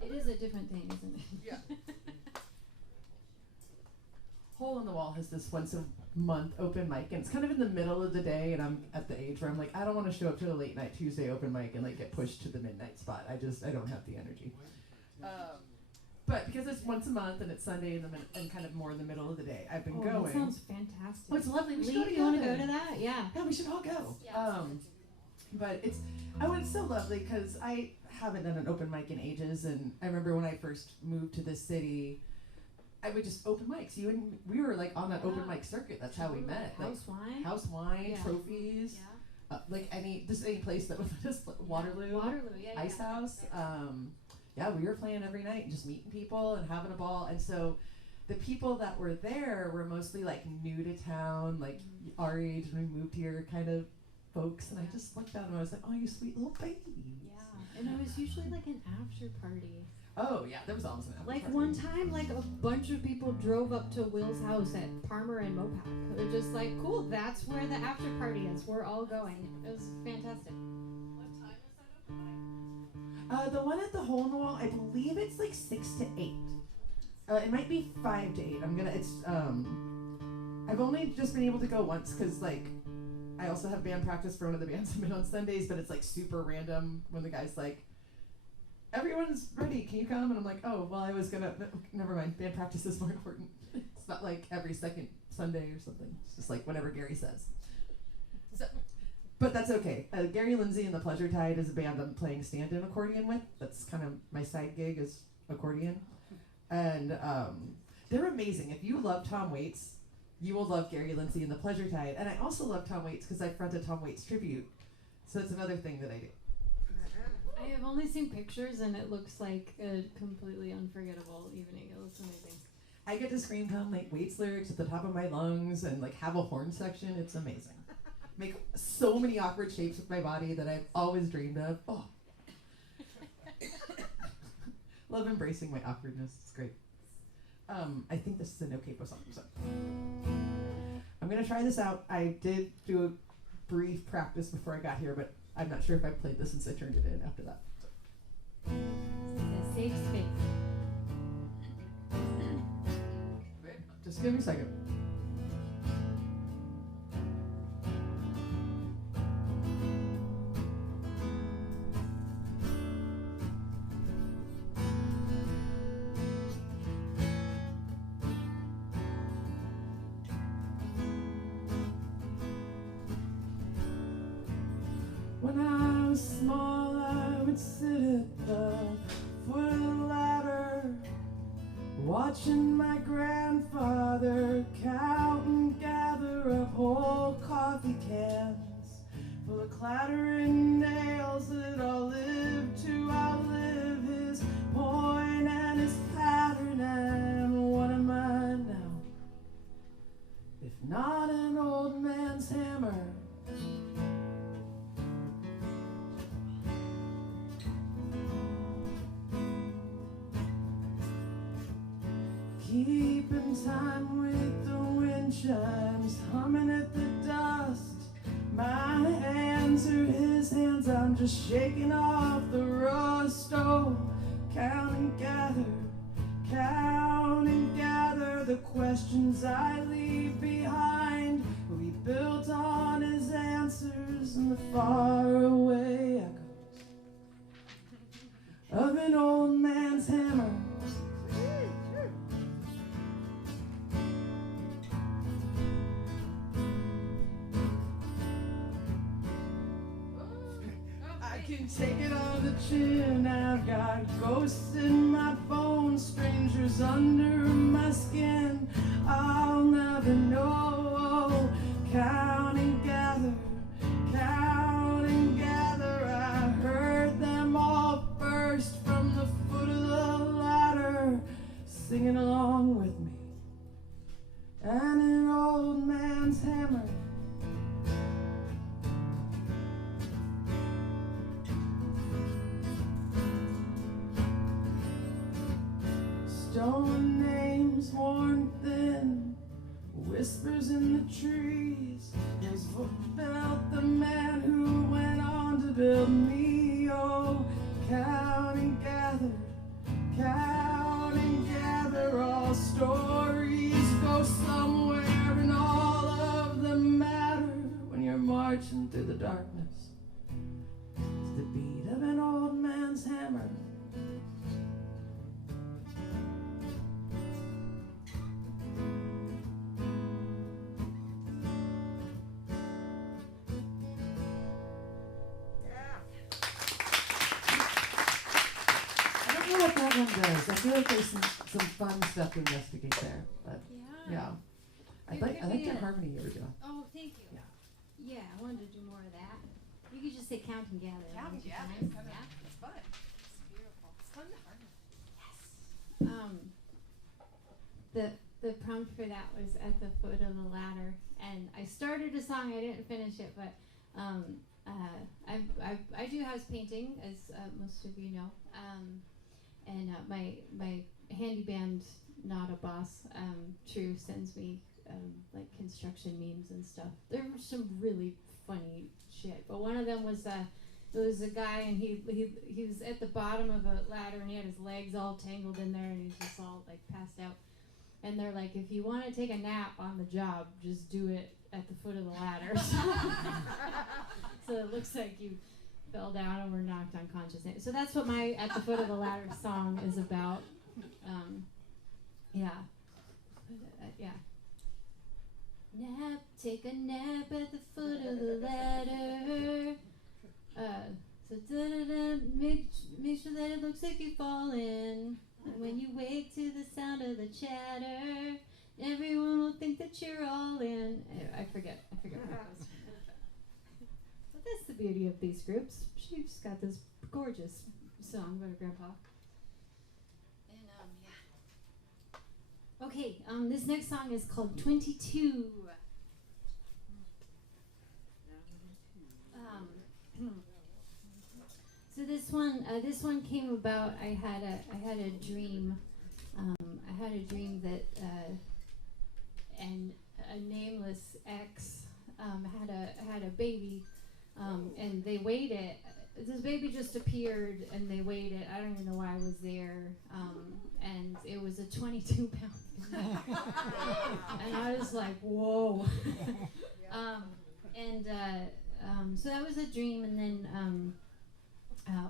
It is a different thing, isn't it? Yeah. Hole in the Wall has this once a month open mic, and it's kind of in the middle of the day, and I'm at the age where I'm like, I don't want to show up to a late night Tuesday open mic and like get pushed to the midnight spot. I don't have the energy. But because it's once a month and it's Sunday and kind of more in the middle of the day, I've been going. That sounds fantastic. Oh, it's lovely. We should Lee, go you want to together. go to that? Yeah. Yeah, we should all go. But it's so lovely because I haven't done an open mic in ages, and I remember when I first moved to this city, I would just open mics. We were like on that open mic circuit. That's how we met. Like, House wine. House wine, trophies, like any place that was just Waterloo, Yeah. Ice House. Yeah, we were playing every night, and just meeting people and having a ball. And so, the people that were there were mostly like new to town, like our age when we moved here, kind of folks. And I just looked at them and I was like, "Oh, you sweet little babies." Yeah, and it was usually like an after party. Oh yeah, there was always an after Like party. one time, like a bunch of people drove up to Will's house at Parmer and Mopac. They're just like, cool, that's where the after party is. We're all going. It was fantastic. The one at the Hole in the Wall, I believe it's like 6 to 8. It might be 5 to 8. I've only just been able to go once because like I also have band practice for one of the bands I'm in on Sundays, but it's like super random when the guy's like, everyone's ready, can you come? And I'm like, oh, well, never mind, band practice is more important. It's not like every second Sunday or something. It's just like whatever Gary says. So, but that's okay. Gary Lindsay and the Pleasure Tide is a band I'm playing stand-in accordion with. That's kind of my side gig is accordion. And they're amazing. If you love Tom Waits, you will love Gary Lindsay and the Pleasure Tide. And I also love Tom Waits because I fronted Tom Waits tribute. So it's another thing that I do. I have only seen pictures and it looks like a completely unforgettable evening. It looks amazing. I get to scream Tom Waits lyrics at the top of my lungs and like have a horn section. It's amazing. Make so many awkward shapes with my body that I've always dreamed of. Oh. Love embracing my awkwardness. It's great. I think this is a no capo song. So I'm gonna try this out. I did do a brief practice before I got here, but I'm not sure if I played this since I turned it in after that. This is a safe space. Wait, just give me a second. When I was small, I would sit at the foot of the ladder, watching my grandfather count and gather up whole coffee cans full of clattering nails that all lived to outlive his point and his pattern. And what am I now, if not an old man's hammer? Keeping time with the wind chimes, humming at the dust. My hands are his hands, I'm just shaking off the rust. Oh, count and gather the questions I leave behind. We built on his answers and the faraway echoes of an old man's hammer. can take it on the chin. I've got ghosts in my bones, strangers under my skin. I'll never know. Count and gather, count and gather. I heard them all first from the foot of the ladder, singing along with me. And an old man's hammer. Stone names worn thin, whispers in the trees. His foot felt the man who went on to build me. Oh, count and gather, count and gather. All stories go somewhere, and all of them matter when you're marching through the darkness to the beat of an old man's hammer. What that one does. I feel like there's some fun stuff to investigate there. But yeah. I There like could be your a- harmony you were doing. Oh, thank you. Yeah. Yeah, I wanted to do more of that. You could just say count and gather. Count and wouldn't you gather find? is kinda- Yeah. It's fun. It's beautiful. It's fun to harmony. The prompt for that was at the foot of the ladder, and I started a song. I didn't finish it, but I do house painting, as most of you know, and my handy band, not a boss, True, sends me like construction memes and stuff. There were some really funny shit, but one of them was it was a guy, and he was at the bottom of a ladder, and he had his legs all tangled in there, and he's just all like passed out. And they're like, if you want to take a nap on the job, just do it at the foot of the ladder. So it looks like you fell down and were knocked unconscious. So that's what my At the Foot of the Ladder song is about. Yeah. Nap, take a nap at the foot of the ladder. So da-da-da, make sure that it looks like you've fallen. And when you wake to the sound of the chatter, everyone will think that you're all in. I forget what it was. But that's the beauty of these groups. She's got this gorgeous song by Grandpa. And yeah. Okay, this next song is called 22. So this one came about. I had a dream. I had a dream that and a nameless ex had a baby, and they weighed it. This baby just appeared, and they weighed it. I don't even know why I was there, and it was a 22-pound baby. And I was like, whoa. So that was a dream, and then.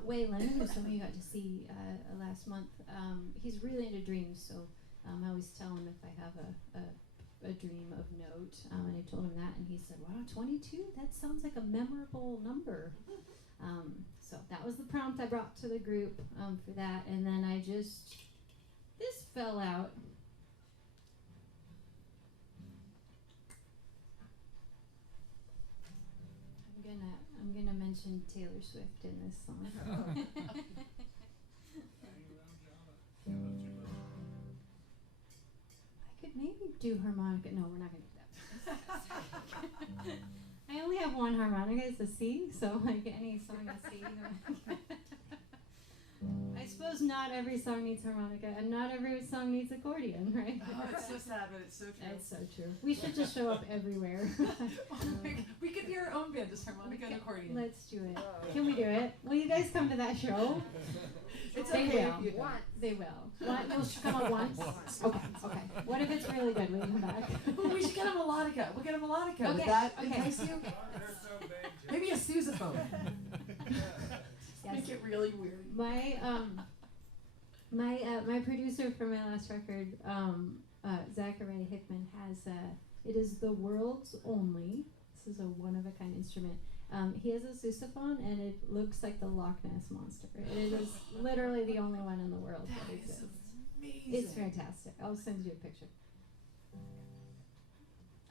Waylon, who some of you got to see last month, he's really into dreams, so I always tell him if I have a dream of note, and I told him that, and he said, wow, 22? That sounds like a memorable number. So that was the prompt I brought to the group for that, and then this fell out. I'm gonna mention Taylor Swift in this song. I could maybe do harmonica. No, we're not gonna do that. I only have one harmonica. It's a C, so like any song in C. I suppose not every song needs harmonica, and not every song needs accordion, right? Oh, it's so sad, but it's so true. It's so true. We should just show up everywhere. We could be our own band, just harmonica and accordion. Let's do it. Can we do it? Will you guys come to that show? It's They okay will. if you don't. They will. What? You'll come up once? Okay. What if it's really good? Will you come back? We should get a melodica. We'll get a melodica. Would Okay, that okay. entice you? Maybe a sousaphone. Yes. Make it really weird. My producer for my last record, Zachary Hickman, has it is the world's only. This is a one of a kind instrument. He has a sousaphone, and it looks like the Loch Ness Monster. It is literally the only one in the world that exists. Amazing. It's fantastic. I'll send you a picture.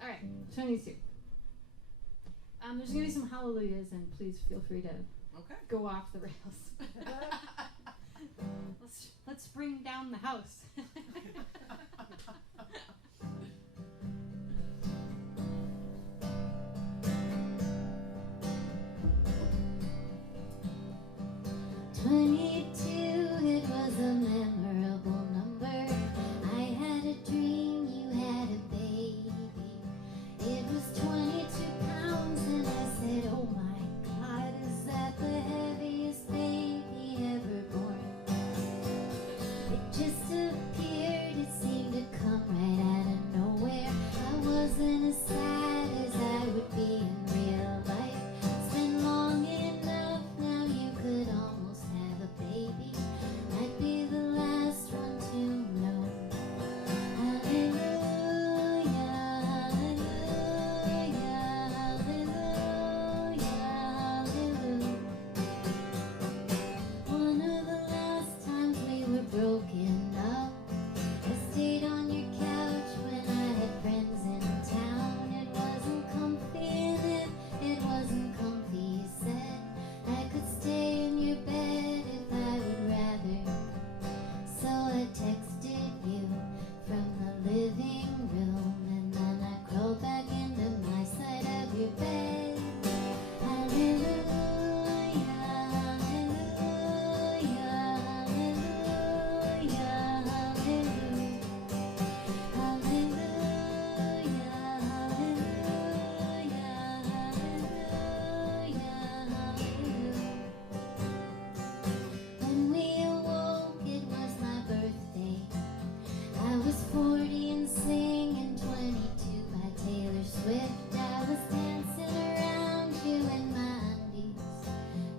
All right, Shawnee Sue. There's going to be some hallelujahs, and please feel free to Okay. go off the rails. Let's bring down the house. It was a memorable number. I had a dream you had a baby. It was 22 pounds, and I said, oh my God, is that the heaviest baby ever born? It just appeared, it seemed to come right out of nowhere. I wasn't as sad as I would be in real life. It's been long enough, now you could almost have a baby. I'd be the last one to know. Hallelujah, hallelujah, hallelujah, hallelujah. One of the last times we were broken up, I stayed on your couch when I had friends in town. It wasn't comfy and it wasn't comfy, you said. I could stay in your bed if I would rather. So I texted you from the living room, and then I crawled back into my side of your bed. Hallelujah, hallelujah, hallelujah, hallelujah. Hallelujah, hallelujah, hallelujah, hallelujah. When we awoke, it was my birthday. I was 40 and singing 22 by Taylor Swift. I was dancing around you in my undies.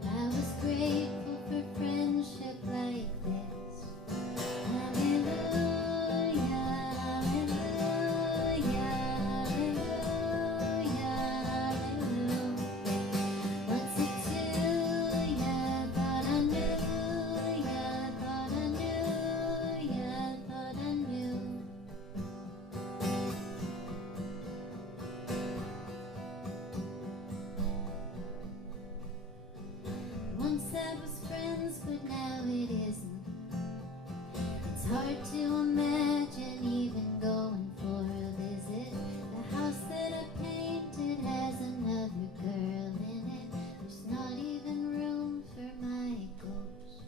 I was grateful for friendship like this. Hallelujah, hallelujah, hallelujah, hallelujah. What's it to ya? Thought I knew ya, thought I knew ya, thought I knew. Once that was friends, but now it isn't. It's hard to imagine even going for a visit. The house that I painted has another girl in it. There's not even room for my ghost.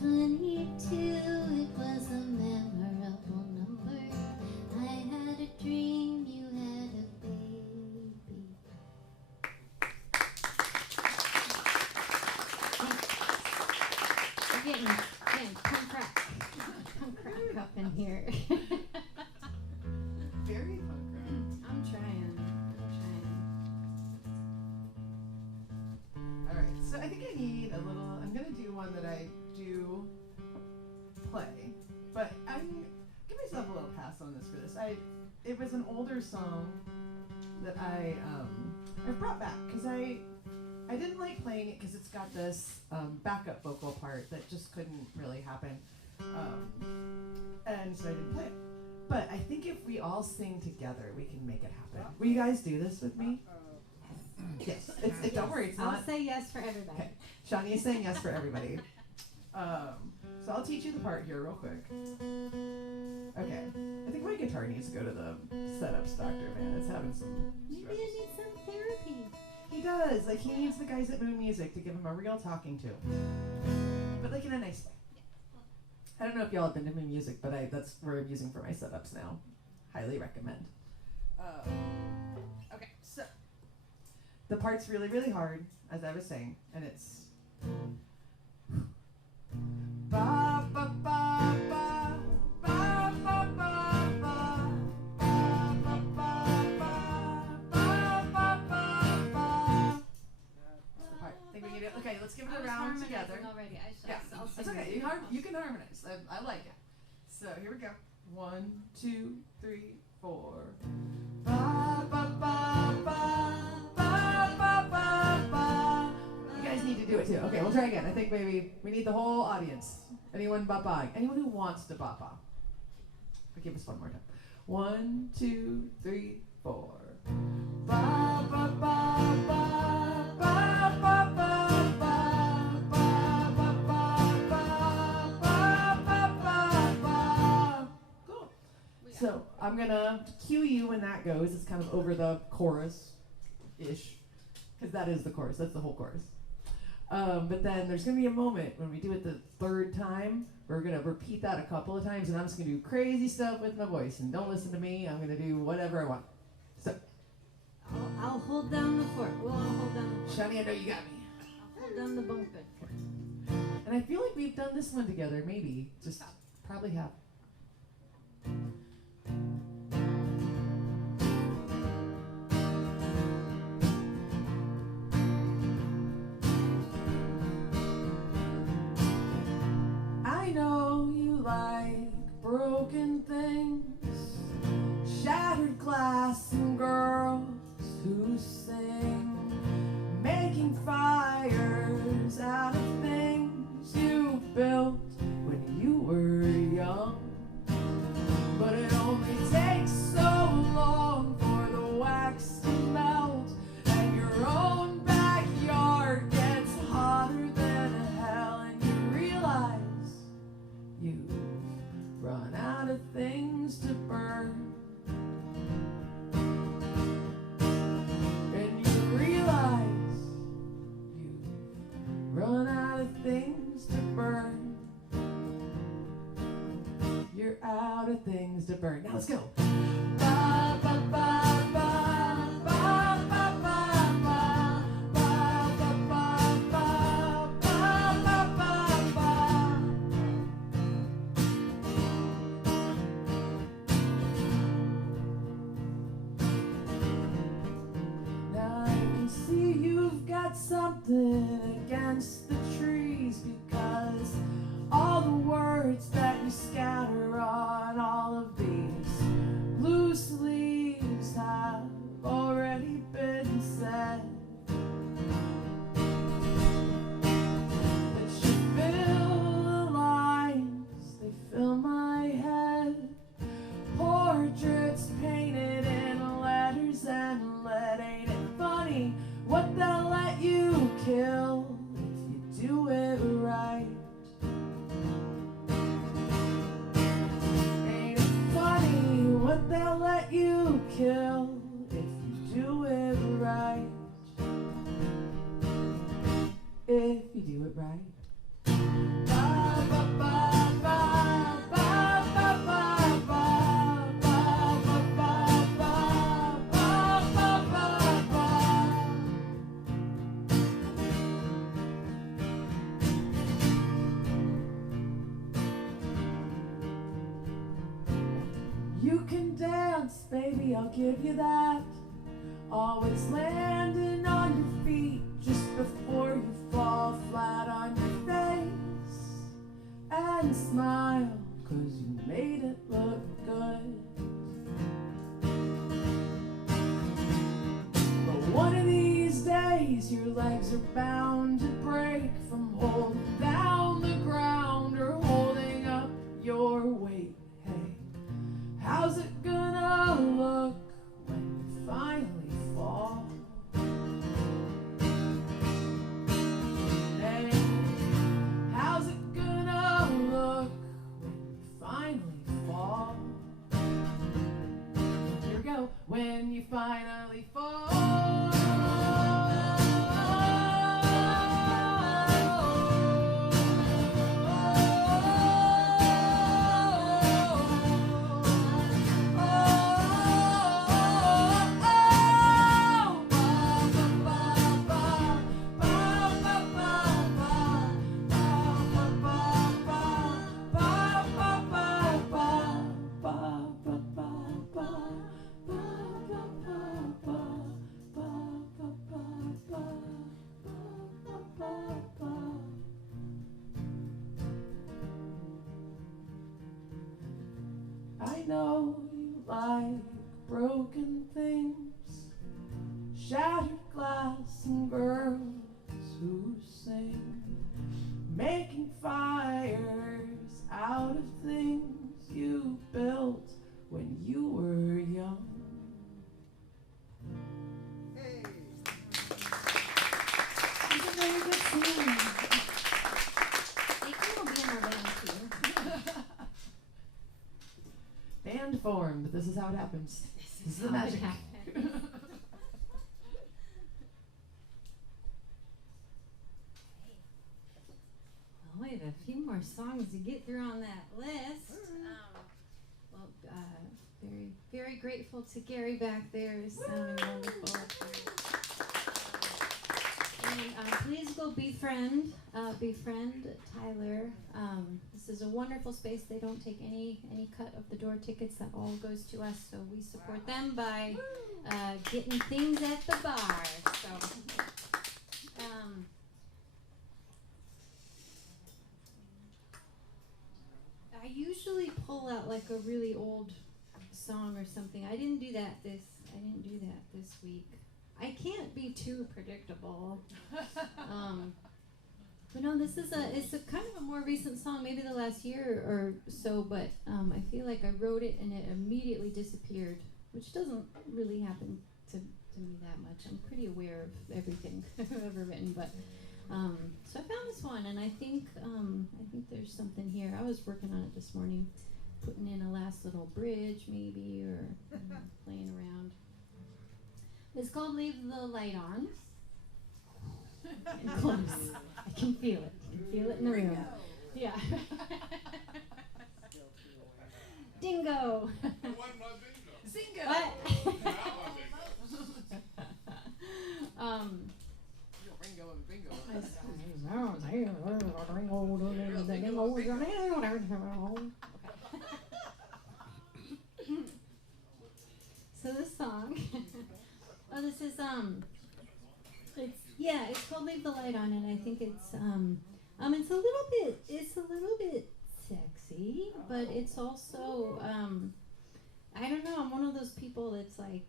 Hallelujah, it was a memorable number. I had a dream you had a baby. We're getting punk rock up in here. Very punk rock. I'm trying. All right. So I think I need a little. I'm gonna do one that I do play, but I'm give myself a little pass on this for this. It was an older song that I brought back because I didn't like playing it because it's got this backup vocal part that just couldn't really happen, and so I didn't play it. But I think if we all sing together, we can make it happen. Will you guys do this with me? Yes. Don't worry. It's I'll not. say yes for everybody. Okay. Shawnee is saying yes for everybody. So I'll teach you the part here real quick. Okay. I think my guitar needs to go to the setups doctor, man. It's having some Maybe struggles. it needs some therapy. He does. Like, he needs the guys at Moon Music to give him a real talking to. But, like, in a nice way. I don't know if y'all have been to Moon Music, but that's where I'm using for my setups now. Highly recommend. Okay, so. The part's really, really hard, as I was saying, and it's... Ba, ba, ba, ba, ba, ba, ba, ba. Okay, let's give it a round together. Already. Yeah, I'll that's sing okay. with You can harmonize. I like it. So here we go. 1, 2, 3, 4. Ba, ba, ba, ba, ba, ba, ba, ba. You guys need to do it too. Okay, we'll try again. I think maybe we need the whole audience. Anyone ba-baing? Anyone who wants to ba-ba. But give us one more time. 1, 2, 3, 4. Ba, ba, ba, ba, ba, ba, ba, ba. So I'm gonna cue you when that goes. It's kind of over the chorus-ish, because that is the chorus. That's the whole chorus. But then there's gonna be a moment when we do it the third time. We're gonna repeat that a couple of times, and I'm just gonna do crazy stuff with my voice. And don't listen to me. I'm gonna do whatever I want. So, I'll hold down the fort. Well, I'll hold down the fort. Shawnee, I know you got me. I'll hold down the bunk bed fort. And I feel like we've done this one together. Maybe just probably have. I know you like broken things, shattered glass, and girls who sing, making fires out of things you built when you were young. But it only takes so long for the wax to melt, and your own backyard gets hotter than hell, and you realize you've run out of things to burn. And you realize you've run out of things to burn. You're out of things to burn. Now let's go. Ba, ba, ba, ba, ba, ba, ba, ba, ba, ba, ba, ba, ba, ba, ba. Now I can see you've got something against the trees, because all the words that you scatter on all of these loose leaves have already been said. But you fill the lines, they fill my head. Portraits painted in letters and lead. Ain't it funny what they'll let you kill if you do it right? Ain't it funny what they'll let you kill if you do it right? If you do it right. Ba, ba, ba, ba, ba, ba, ba, ba, ba, ba, ba, ba, ba, ba, ba, ba. You can dance, baby, I'll give you that. Always landing on your feet just before you fall flat on your face. And smile, 'cause you made it look good. But one of these days your legs are bound to break from holding down the ground or holding up your weight. Hey, how's it gonna look when you finally fall? Hey, how's it gonna look when you finally fall? know when you finally fall. I know you like broken things, shattered glass, and girls who sing, making fires out of things you built when you were young. Hey. He's a very good singer. He will be in our band too. Band formed. This is how it happens. This is the How it magic. happens. Well, we have a few more songs to get through on that list. Very, very grateful to Gary back there. It's sounding wonderful. And please go befriend Tyler. This is a wonderful space. They don't take any cut of the door tickets. That all goes to us. So we support them by getting things at the bar. So. I usually pull out like a really old song or something. I didn't do that this week. I can't be too predictable. But no, it's a kind of a more recent song, maybe the last year or so, but I feel like I wrote it and it immediately disappeared, which doesn't really happen to me that much. I'm pretty aware of everything I've ever written, but so I found this one, and I think there's something here. I was working on it this morning, putting in a last little bridge maybe, or playing around. It's called Leave the Light On. And close. I can feel it. I can feel it in the room. Yeah. Dingo. Zingo! What? Ringo and Bingo. So this song, it's called Leave the Light On, and I think it's a little bit sexy, but it's also, I don't know, I'm one of those people that's like,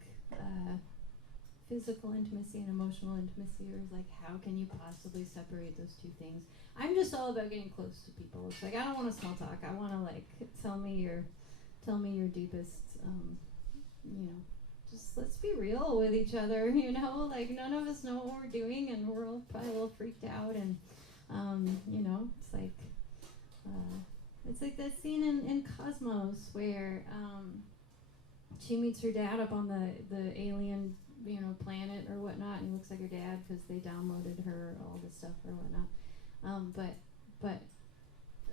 physical intimacy and emotional intimacy, or like, how can you possibly separate those two things? I'm just all about getting close to people. It's like, I don't want to small talk. I want to like, tell me your deepest, just let's be real with each other, like none of us know what we're doing, and we're all probably a little freaked out, and it's like that scene in Cosmos where she meets her dad up on the alien planet or whatnot, and looks like her dad because they downloaded her all this stuff or whatnot, but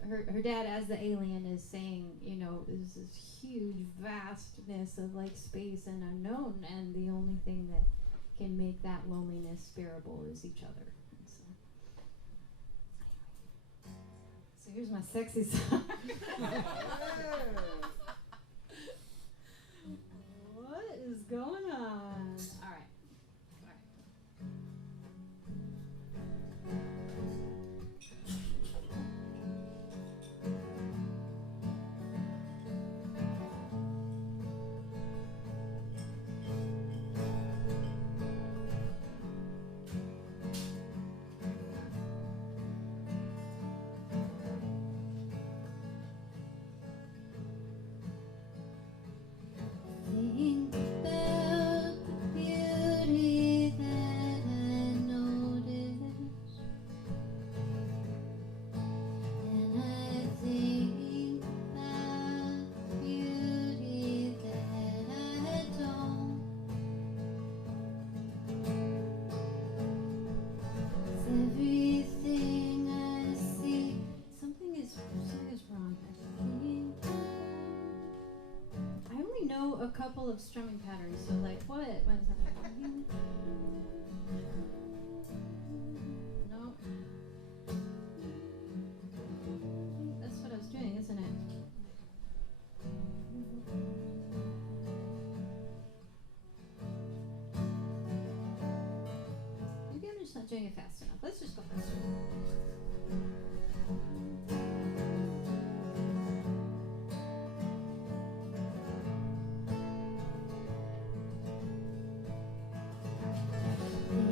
her dad as the alien is saying, there's this huge vastness of like space and unknown, and the only thing that can make that loneliness bearable is each other. So here's my sexy song. What is going on? All right. couple of strumming patterns. So like what? When's that? No. That's what I was doing, isn't it? Maybe I'm just not doing it fast enough. Let's just go faster.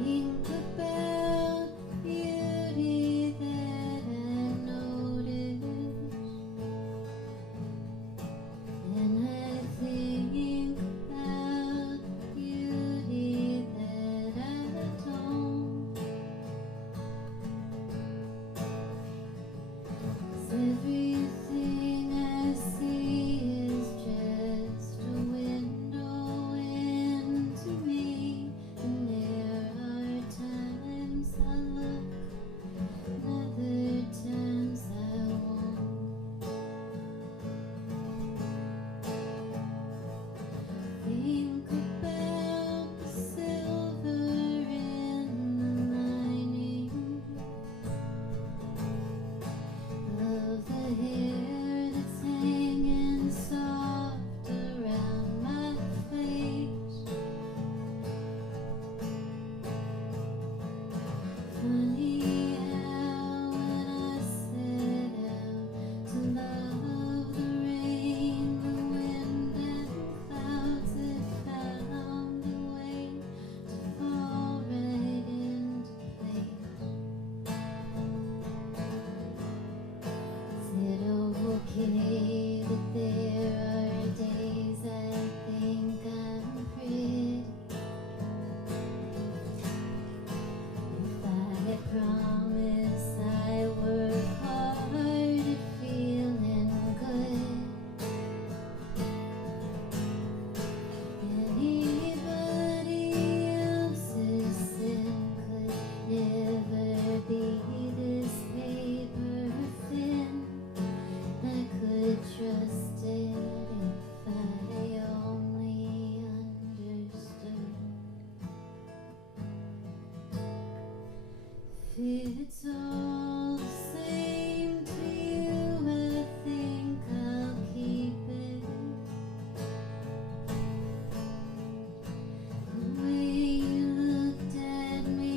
Think about beauty that I noticed, and I think about beauty that I don't. 'Cause everything I see is just a window into me. And there are times I look, and other times I won't. Think about the silver in the lining of the hair that's hanging soft around my face. Funny how when I set out to love the rain, the wind and clouds, it found a way to fall right into place. Is it okay that there are days I think I'm pretty? If I promise I work hard at feeling good, anybody else's sin could never be this paper thin. I could trust it if I only understood. If it's all the same to you, I think I'll keep it. The way you looked at me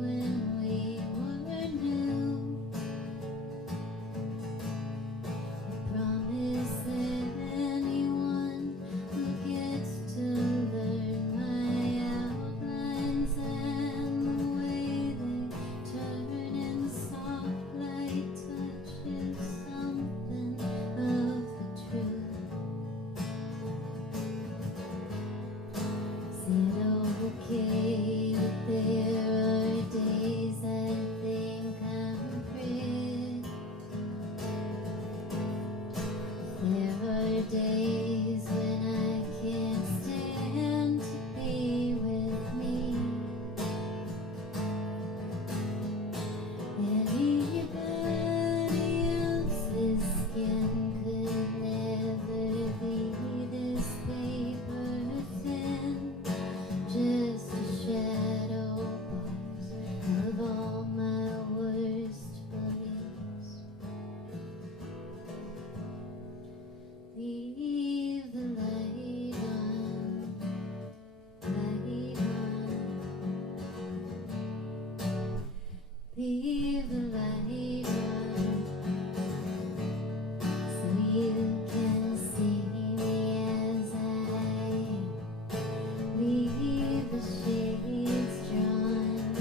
when we were new. I promise that anyone who gets to learn my outlines and the way they turn in soft light touches something of the truth. Is it okay that there are days I think I'm pretty? There are days when I can't stand to be with me. Anybody else's skin could never be this paper thin. Just a shadow box of all my worst beliefs. Leave the light on, light on. Leave the light on, so you can see me as I am. Leave the shades drawn,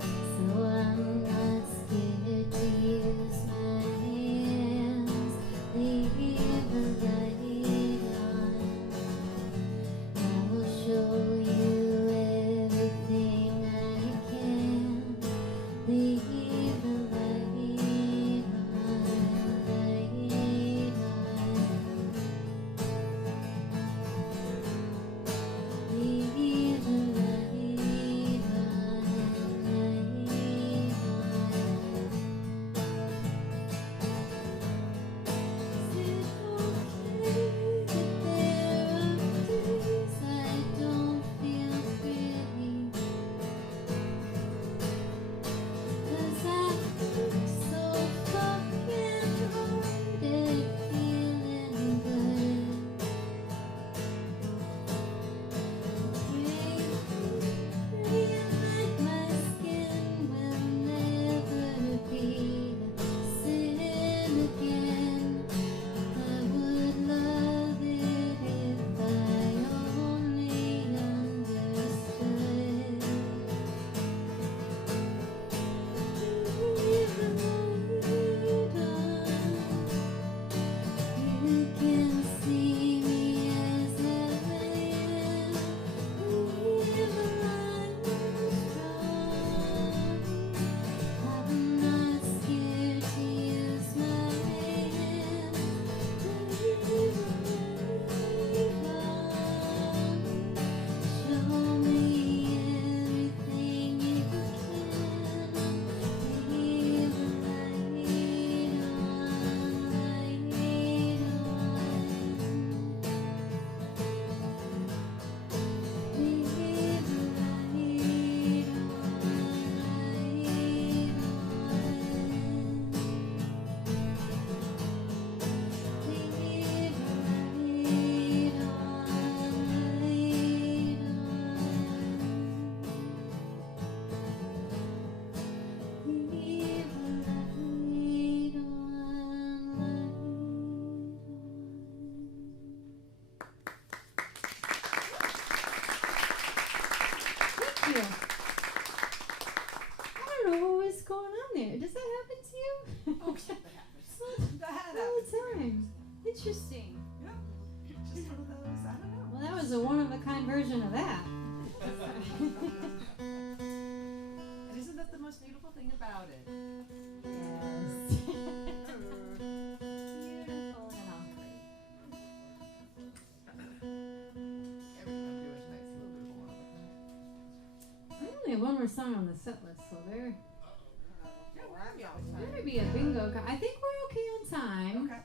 so I'm not scared to use my hands. Leave the light on, I will show you everything I can. Leave the light on, light on. Leave the light on, light on. Is it okay Interesting. Yeah. Just one of those, I don't know. Well, that was a one-of-a-kind version of that. And isn't that the most beautiful thing about it? Yes. Beautiful and all. Everything I'm doing tonight's a little bit more. We only have one more song on the set list, so there Yeah, might be a bingo. I think we're okay on time. Okay.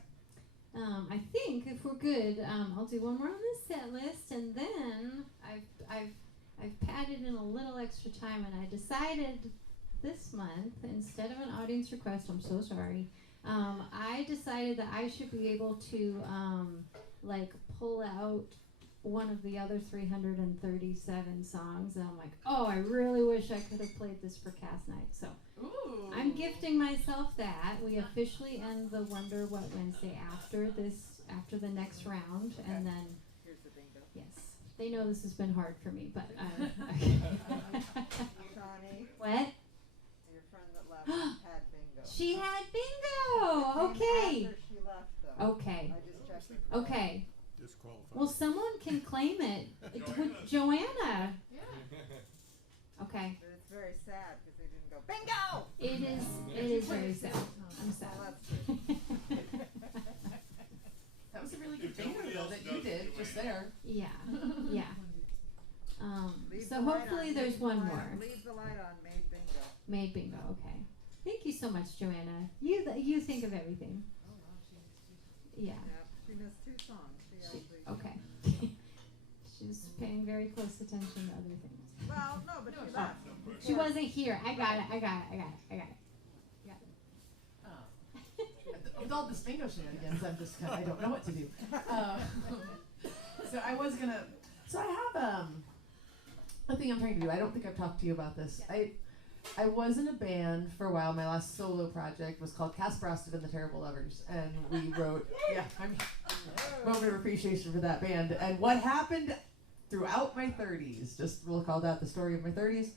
I think if we're good, I'll do one more on the set list, and then I've padded in a little extra time, and I decided this month, instead of an audience request, I'm so sorry, I decided that I should be able to like pull out one of the other 337 songs, and I'm like, oh, I really wish I could have played this for cast night. So Ooh. I'm gifting myself that. We officially end the Wonder What Wednesday after the next round, and then Here's the bingo. yes, they know this has been hard for me, but Shawnee, what? your friend that left had bingo. She had It bingo. came Okay. After she left, though. Okay. I just checked it. Okay. Disqualified. Well, someone can claim it. Joanna. Okay. But it's very sad because they didn't go bingo. It is very sad. I'm sad. Well, that's good. That was a really good If bingo nobody though else that you does did it, just there. Yeah. Yeah. Leave So the light hopefully on, there's leave the one light more. on, leave the light on. Made bingo. Made bingo. Okay. Thank you so much, Joanna. You think of everything. Oh wow, Yeah. she missed 2 songs. She actually. Okay. She's paying very close attention to other things. Well, no, but she left. She wasn't here. I got it. With all this bingo shenanigans, I'm just I don't know what to do. So I was gonna. So I have a thing I'm trying to do. I don't think I've talked to you about this. I was in a band for a while. My last solo project was called Brostad and the Terrible Lovers, and we wrote. Yeah, I mean, moment of appreciation for that band. And what happened throughout my 30s, just we'll call that the story of my 30s.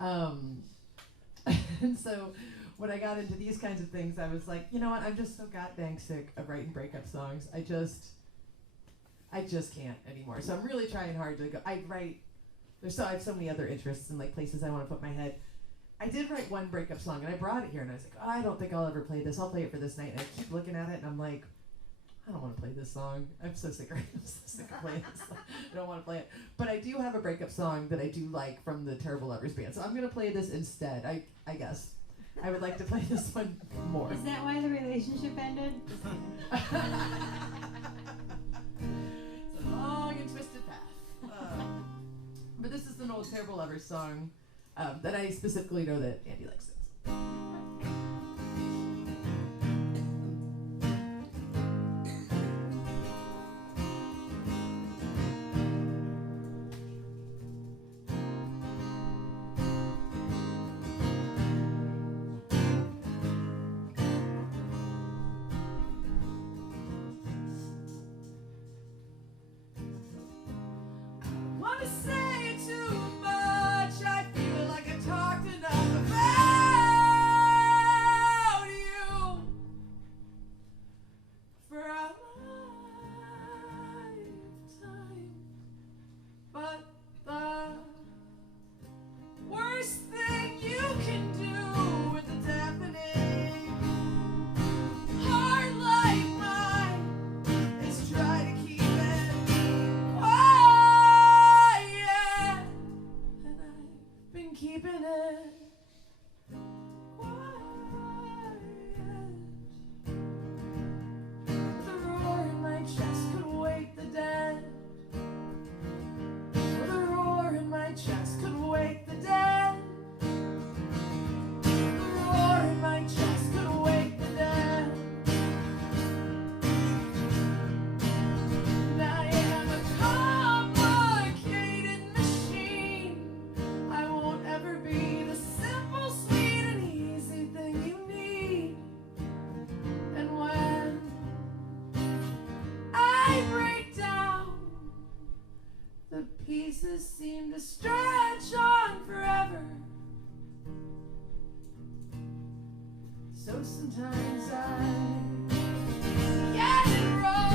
And so when I got into these kinds of things, I was like, you know what? I'm just so goddamn sick of writing breakup songs. I just can't anymore. So I'm really trying hard to go. I have so many other interests and like places I want to put my head. I did write one breakup song and I brought it here and I was like, oh, I don't think I'll ever play this. I'll play it for this night. And I keep looking at it and I'm like, I don't want to play this song. I'm so sick of playing this song. I don't want to play it. But I do have a breakup song that I do like from the Terrible Lovers band. So I'm going to play this instead, I guess. I would like to play this one more. Is that why the relationship ended? It's a long and twisted path. But this is an old Terrible Lovers song that I specifically know that Andy likes. Wanna say too much, I feel like I talked enough about you for a lifetime. But the worst thing you can do with a deafening heart like mine is try to keep it quiet, and I've been keeping it quiet. The roar in my chest could wake the dead. The roar in my chest could wake the dead. The roar in my chest could wake the dead. And I am a complicated machine. I won't ever be the simple, sweet, and easy thing you need. And when I break down, the pieces seem to stretch on forever. So sometimes I get it wrong.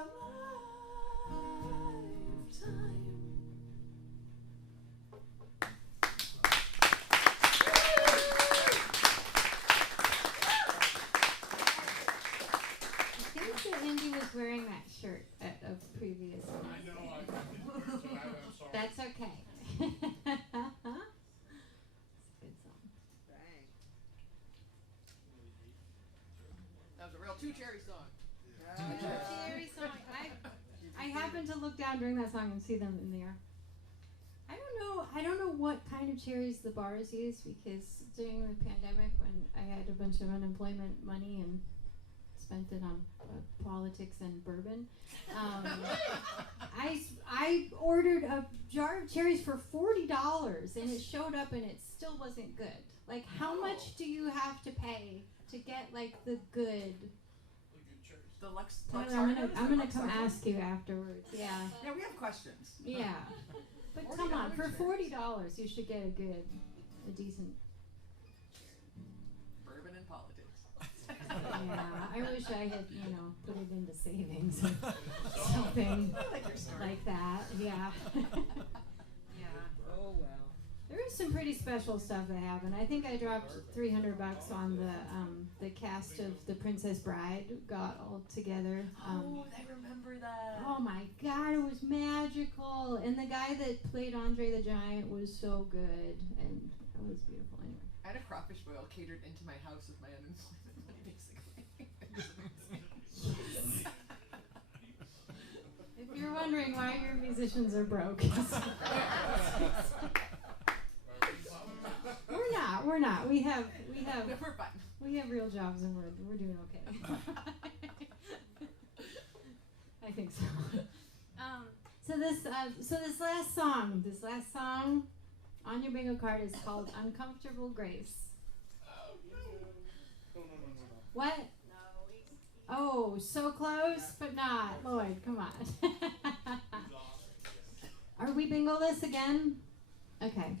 lifetime. I think that Andy was wearing that shirt at a previous one. I know, I'm sorry. That's okay. It's a good song. Dang. That was a real two cherry song. Cherry song. I happened to look down during that song and see them in there. I don't know what kind of cherries the bars use, because during the pandemic when I had a bunch of unemployment money and spent it on politics and bourbon, I ordered a jar of cherries for $40 and it showed up and it still wasn't good. Like, how much do you have to pay to get like the good? The Lux. Tyler, I'm gonna come ask you afterwards. Yeah. Yeah, we have questions. Yeah. But come on, for $40 you should get a decent. Bourbon and politics. Yeah, I wish I had, put it into savings or something like that. Yeah. Oh well. There is some pretty special stuff that happened. I think I dropped $300 on the cast of The Princess Bride got all together. I remember that. Oh my God, it was magical, and the guy that played Andre the Giant was so good, and it was beautiful. Anyway. I had a crawfish boil catered into my house with my unemployment money, basically. If you're wondering why your musicians are broke. We're not. We have We're fine. we have real jobs and we're doing okay. I think so. So this last song on your bingo card is called "Uncomfortable Grace." No. What? Oh, so close, but not. Lloyd, come on. Are we bingo-less again? Okay.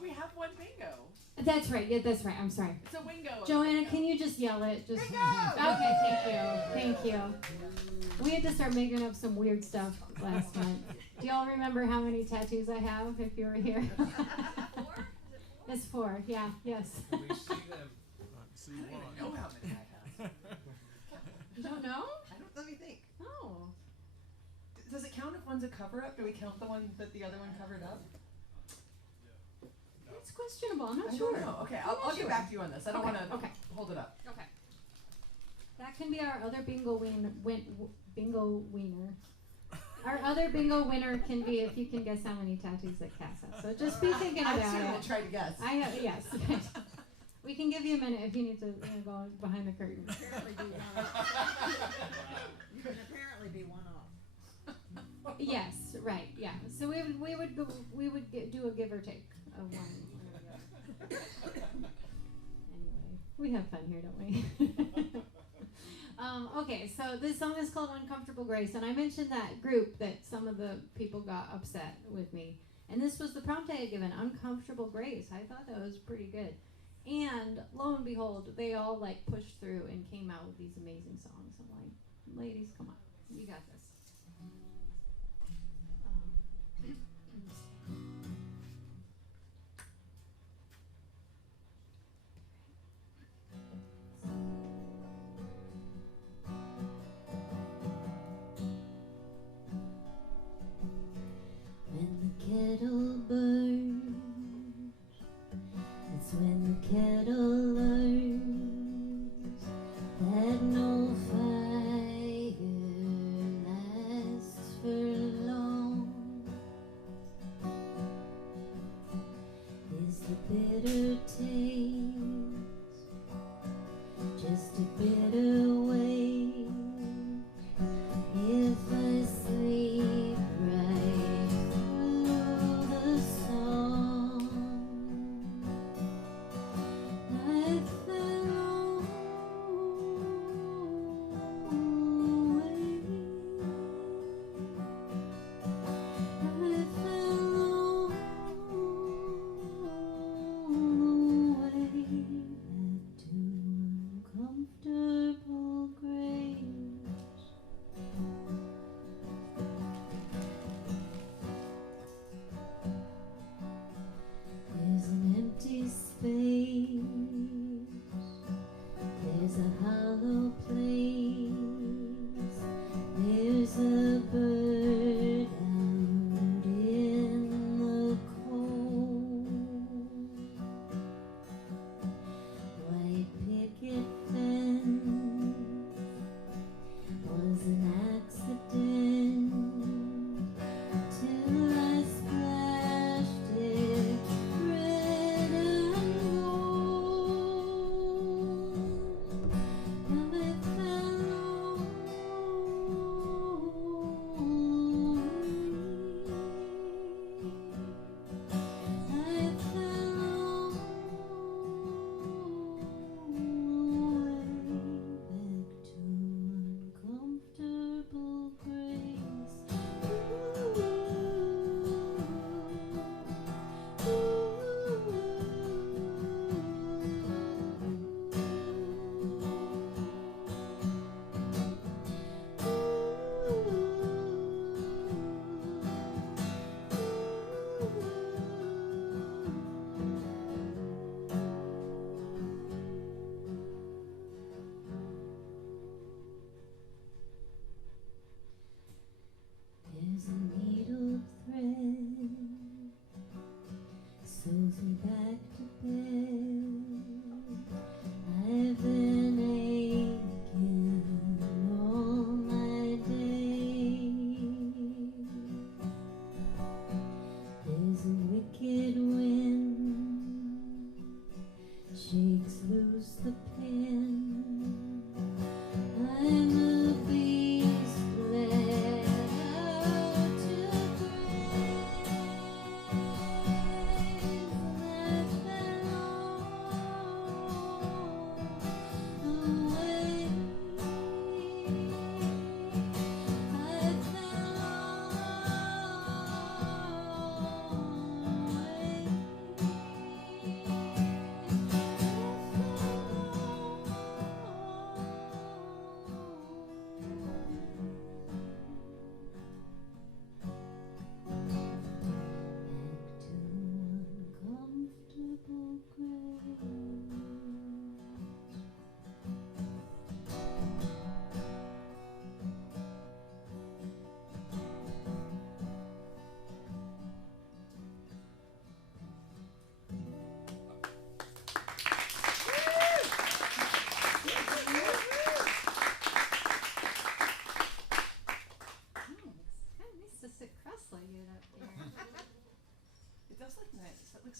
We have one bingo. That's right. Yeah, that's right. I'm sorry. It's a wingo. Joanna, can you just yell it? Just Bingo! Okay, thank you. We had to start making up some weird stuff last month. Do y'all remember how many tattoos I have, if you were here? 4? It's 4, yeah, yes. Can we see them? See I don't one. even know how many I have. You don't know? Let me think. Oh. Does it count if one's a cover-up? Do we count the one that the other one covered up? It's questionable. I'm not I sure. don't know. Okay, I'm I'll not get sure. back to you on this. I don't Okay, want to okay. hold it up. Okay. That can be our other bingo bingo wiener. Our other bingo winner can be if you can guess how many tattoos that Cass has. So just be thinking I about certainly it. try to guess. I have, yes. We can give you a minute if you need to go behind the curtain. Apparently be one off. You can apparently be one off. Yes, right, yeah. So we would do a give or take of one. Anyway, we have fun here, don't we? Okay, so this song is called Uncomfortable Grace, and I mentioned that group that some of the people got upset with me. And this was the prompt I had given, Uncomfortable Grace. I thought that was pretty good. And lo and behold, they all like pushed through and came out with these amazing songs. I'm like, ladies, come on, you got this. When the kettle burns, it's when the kettle learns that no fire lasts forever.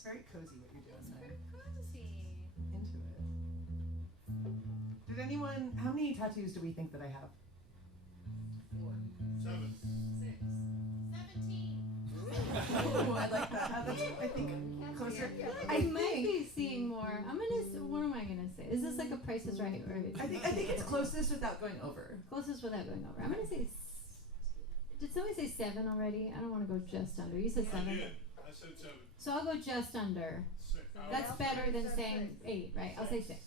very cozy what you're doing It's there. very cozy. Into it. Did anyone, how many tattoos do we think that I have? 7. 17. Oh, I like that. I think closer. I might be seeing more. What am I gonna say? Is this like a Price is Right or? I think it's closest without going over. Closest without going over. I'm gonna say. Did somebody say 7 already? I don't want to go just under. You said 7. I did. I said 7. So I'll go just under. 6. That's better than saying 8, right? I'll say 6.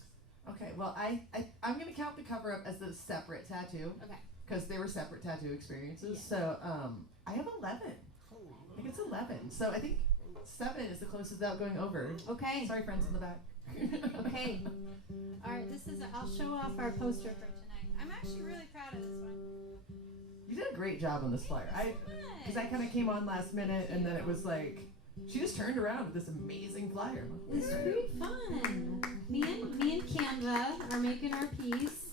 Okay, well I'm gonna count the cover up as a separate tattoo. Okay. Because they were separate tattoo experiences. Yeah. So I have 11. I think it's 11. So I think 7 is the closest without going over. Okay. Sorry, friends in the back. Okay. All right. I'll show off our poster for tonight. I'm actually really proud of this one. You did a great job on this flyer. Because I kind of came on last minute, and then it was like she just turned around with this amazing flyer. It's pretty fun. Me and Canva are making our piece,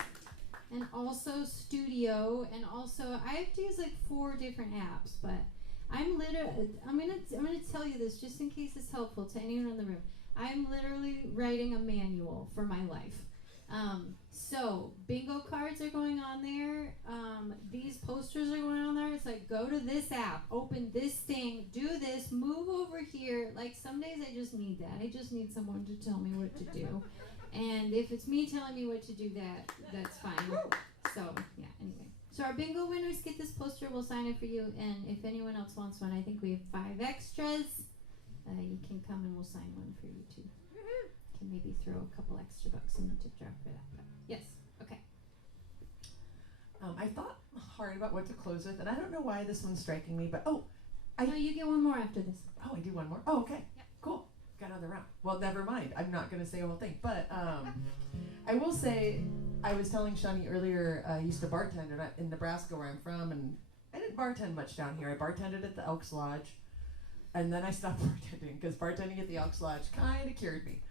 and also Studio, and also I have to use like 4 different apps, but I'm gonna tell you this just in case it's helpful to anyone in the room. I'm literally writing a manual for my life. So bingo cards are going on there. These posters are going on there. It's like, go to this app, open this thing, do this, move over here. Like some days I just need that. I just need someone to tell me what to do. And if it's me telling me what to do, that's fine. So yeah, anyway. So our bingo winners get this poster. We'll sign it for you. And if anyone else wants one, I think we have 5 extras. You can come and we'll sign one for you too. Can maybe throw a couple extra bucks in the tip jar for that. But yes. Okay. I thought hard about what to close with, and I don't know why this one's striking me, but No, you get one more after this. oh, I do one more. Oh, okay. Yep. Cool. Got another round. Well, never mind. I'm not going to say a whole thing. But I will say, I was telling Shawnee earlier, I used to bartend in Nebraska where I'm from, and I didn't bartend much down here. I bartended at the Elks Lodge, and then I stopped bartending because bartending at the Elks Lodge kind of cured me.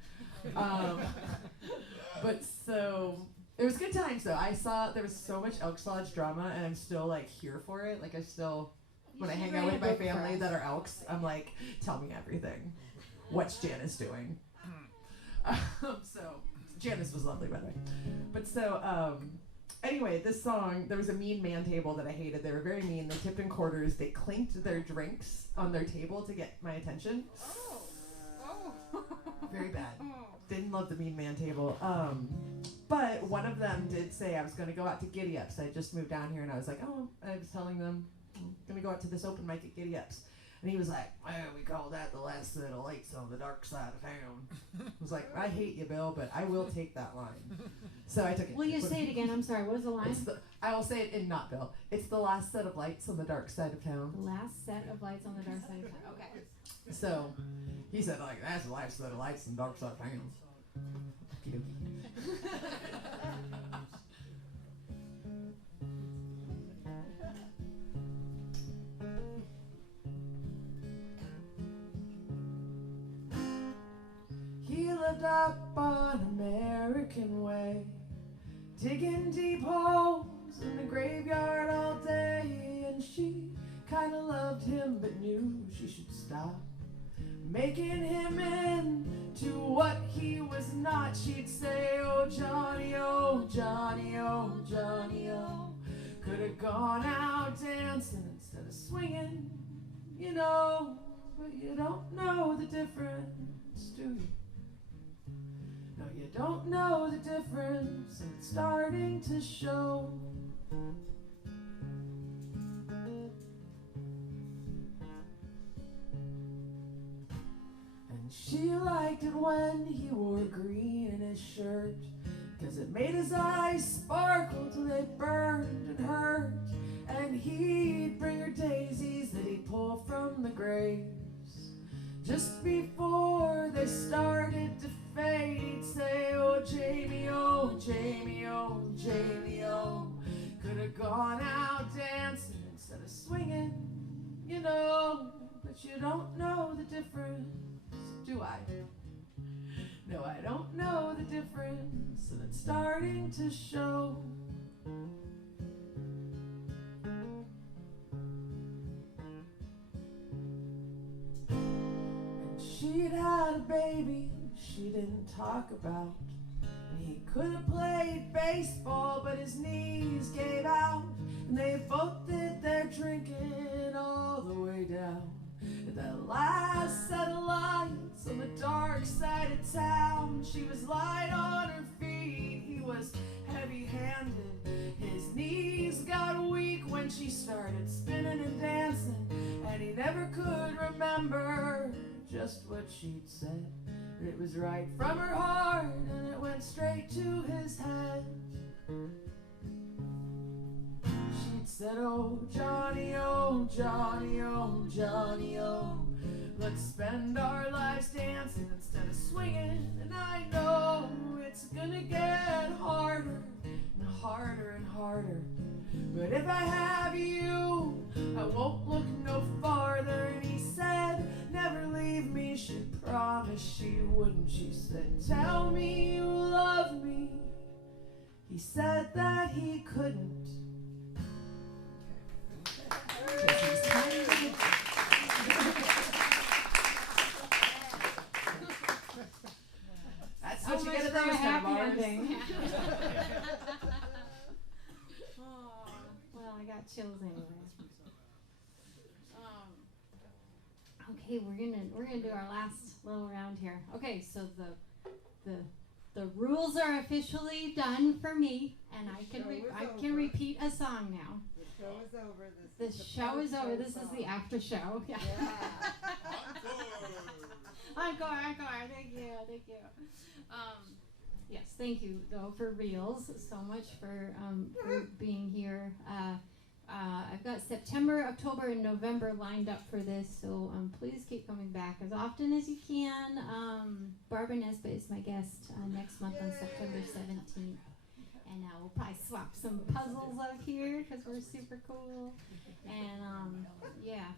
But so, it was good times though. I saw there was so much Elks Lodge drama, and I'm still like here for it. Like I still, when I hang out with my family that are Elks, I'm like, tell me everything. What's Janice doing? So Janice was lovely, by the way. But so anyway, this song, there was a mean man table that I hated. They were very mean. They tipped in quarters. They clinked their drinks on their table to get my attention. Very bad. Didn't love the mean man table. But one of them did say I was going to go out to Giddy Ups. I just moved down here, and I was like, I was telling them I'm going to go out to this open mic at Giddy Ups. And he was like, well, we call that the last set of lights on the dark side of town. I was like, I hate you, Bill, but I will take that line. So I took it. Will you say it again? I'm sorry. What was the line? I will say it in not Bill. It's the last set of lights on the dark side of town. The last set of lights on the dark side of town. Okay. So he said, like, that's the last set of lights on the dark side of town. He lived up on American Way, digging deep holes in the graveyard all day, and she kinda loved him but knew she should stop making him into what he was not. She'd say, oh Johnny, oh Johnny, oh Johnny, oh, could have gone out dancing instead of swinging, you know, but you don't know the difference, do you? No, you don't know the difference, and it's starting to show. And she liked it when he wore green in his shirt, 'cause it made his eyes sparkle till they burned and hurt. And he'd bring her daisies that he'd pull from the graves just before they started to fade. He'd say, oh Jamie, oh Jamie, oh Jamie, oh, could have gone out dancing instead of swinging, you know, but you don't know the difference, do I? No, I don't know the difference, and it's starting to show. she'd had a baby she didn't talk about. And he could have played baseball, but his knees gave out. And they both did their drinking all the way down. At that last set of lights on the dark side of town, she was light on her feet, he was heavy-handed. His knees got weak when she started spinning and dancing, and he never could remember just what she'd said. It was right from her heart, and it went straight to his head. She'd said, oh, Johnny, oh, Johnny, oh, Johnny, oh, let's spend our lives dancing instead of swinging. And I know it's gonna get harder and harder and harder, but if I have you, I won't look no farther. And he said, never leave me. She promised she wouldn't. She said, tell me you love me. He said that he couldn't. That's what you get at those kind of bars. Well, I got chills anyway. Okay, we're gonna do our last little round here. Okay, so the rules are officially done for me, and I can repeat a song now. The show is over. The show is over. This is the after show. Yeah. Encore. Thank you. Yes, thank you though for reels so much for being here. I've got September, October, and November lined up for this, so please keep coming back as often as you can. Barbara Nesbitt is my guest next month on September 17th. And we'll probably swap some puzzles up here because we're super cool. And yeah.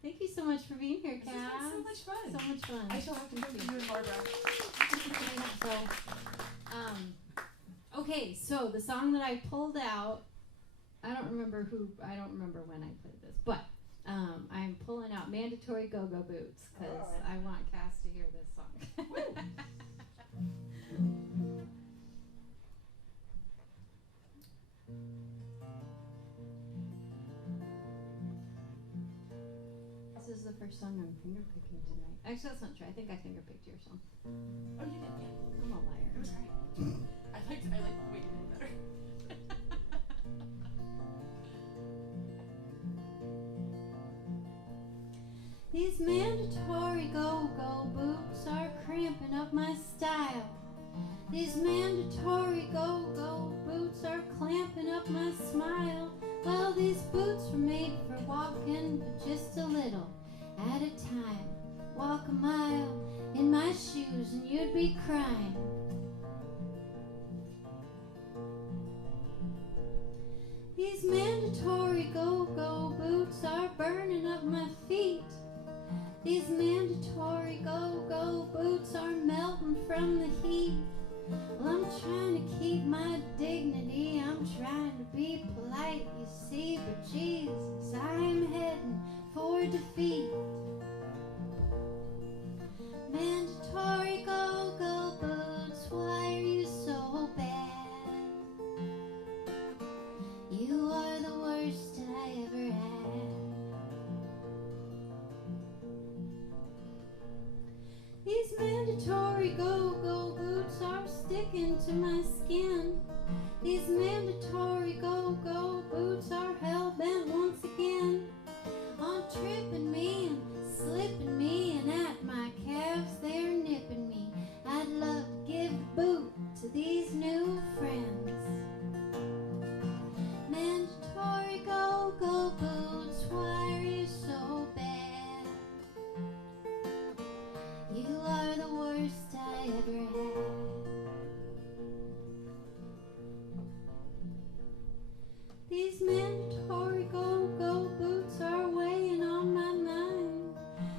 Thank you so much for being here, Cass. This has been so much fun. So much fun. I shall have to come to you and Barbara. Okay, so the song that I pulled out, I don't remember when I played this, but I'm pulling out Mandatory Go-Go Boots because I want Cass to hear this song. This is the first song I'm fingerpicking tonight. Actually, that's not true. I think I fingerpicked your song. Oh, you did, yeah. I'm a liar. It was great. I liked the way you did it better. These mandatory go-go boots are cramping up my style. These mandatory go-go boots are clamping up my smile. Well, these boots were made for walking, but just a little at a time. Walk a mile in my shoes and you'd be crying. These mandatory go-go boots are burning up my feet. These mandatory go-go boots are melting from the heat. Well, I'm trying to keep my dignity, I'm trying to be polite, you see, but Jesus, I'm heading for defeat. Mandatory go-go boots, why are you so bad? You are the worst I ever had. These mandatory go-go boots are sticking to my skin. These mandatory go-go boots are hell-bent once again on tripping me and slipping me, and at my calves they're nipping me. I'd love to give a boot to these new friends. Mandatory go-go boots, why are you so bad? You are the worst I ever had. These mandatory go-go boots are weighing on my mind.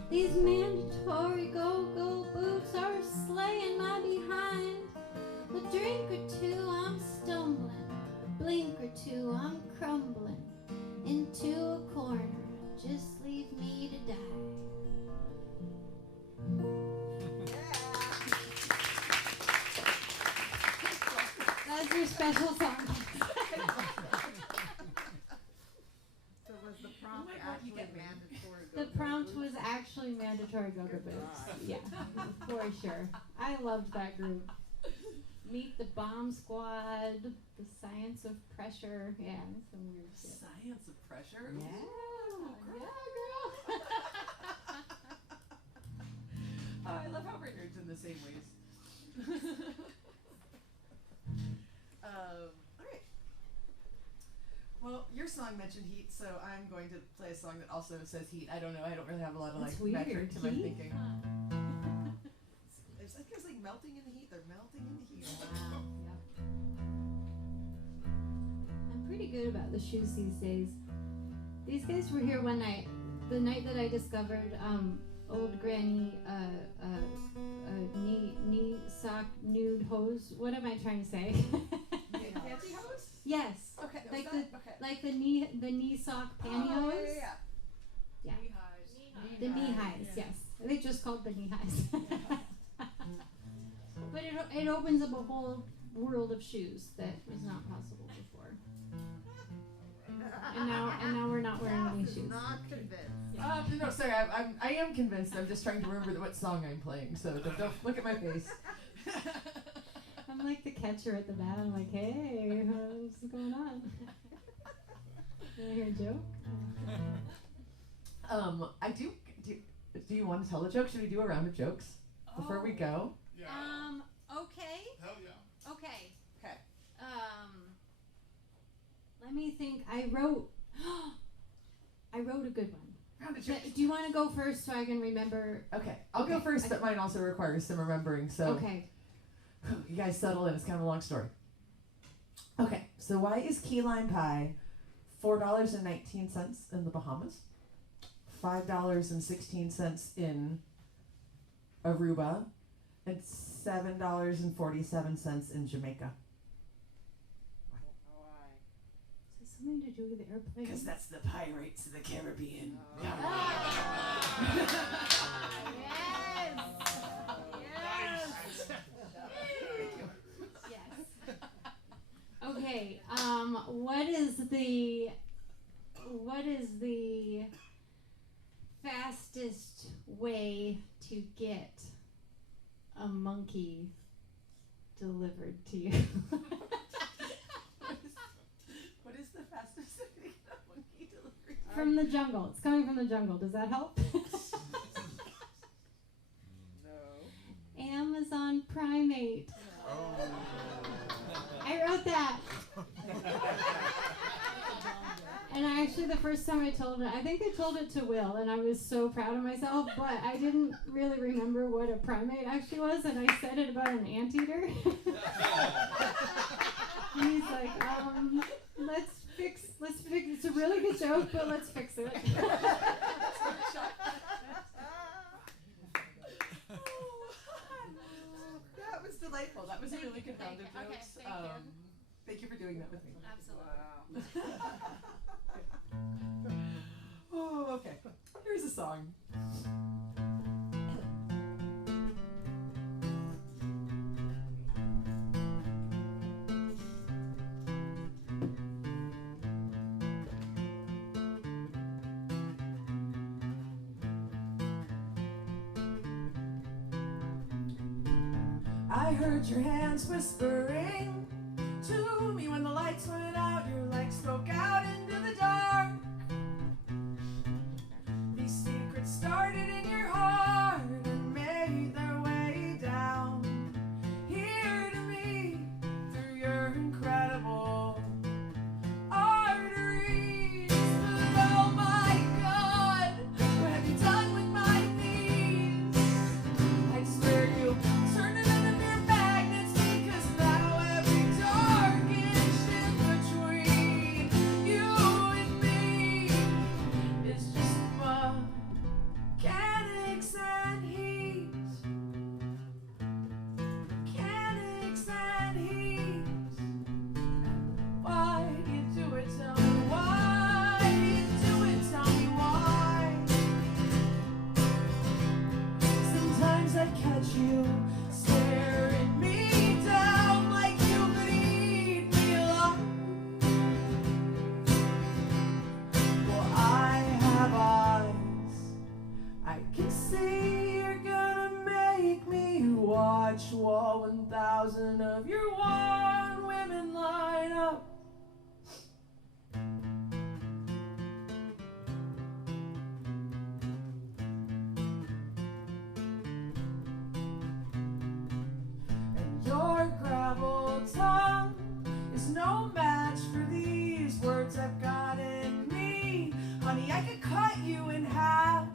These mandatory go-go boots are slaying my behind. A drink or two I'm stumbling, a blink or two I'm crumbling into a corner. Just leave me to die. special song. So was the prompt actually mandatory? The prompt was actually mandatory go-go boots. Yeah, for sure. I loved that group. Meet the Bomb Squad, the Science of Pressure. Yeah, some weird shit. Science of Pressure? Yeah, yeah, girl. Oh, I love how we're nerds in the same ways. Alright. Well, your song mentioned heat, so I'm going to play a song that also says heat. I don't know, I don't really have a lot of That's like metric weird. to my Heat? thinking. It's like there's like melting in the heat, they're melting in the heat. Wow. Yep. I'm pretty good about the shoes these days. These guys were here one night, the night that I discovered old granny knee sock nude hose. What am I trying to say? Pantyhose? Yes. Okay, Like was the that? Okay. like the knee sock pantyhose. Oh, yeah. Yeah. Knee highs. The knee highs, yes. They just called the knee highs. But it opens up a whole world of shoes that was not possible before. And now we're not wearing any Alice is shoes. not convinced. No, sorry, I am convinced. I'm just trying to remember what song I'm playing, so don't look at my face. I'm like the catcher at the bat. I'm like, hey, what's going on? You wanna hear a joke? I do you want to tell a joke? Should we do a round of jokes before we go? Yeah. Okay. Hell yeah. Okay. Okay. Let me think. I wrote a good one. Round of jokes. Do you want to go first so I can remember? Okay, I'll go Okay, first, but mine also requires some remembering, so Okay. you guys settle in. It's kind of a long story. Okay, so why is key lime pie $4.19 in the Bahamas, $5.16 in Aruba, and $7.47 in Jamaica? Is this something to do with the airplane? Because that's the pirates of the Caribbean. Yes. Okay. What is the fastest way to get a monkey delivered to you? What is the fastest way to get a monkey delivered? From the jungle. It's coming from the jungle. Does that help? No. Amazon Primate. Oh. I wrote that. And I actually, the first time I told it, I think I told it to Will, and I was so proud of myself, but I didn't really remember what a primate actually was, and I said it about an anteater. And he's like, let's fix, it's a really good joke, but let's fix it. That was delightful. That was a really good round of jokes. Thank you for doing that with me. Absolutely. Oh, okay. Here's a song. I heard your hands whispering to me when the lights went out. Your legs broke out into the dark. These secrets started in your heart and made their way down here to me through your incredible arteries. But oh my God, what have you done with my knees? I swear you turned it into mere magnets, because now every dark inch in between 1,000 of your warm women line up. And your gravel tongue is no match for these words I've got in me. Honey, I could cut you in half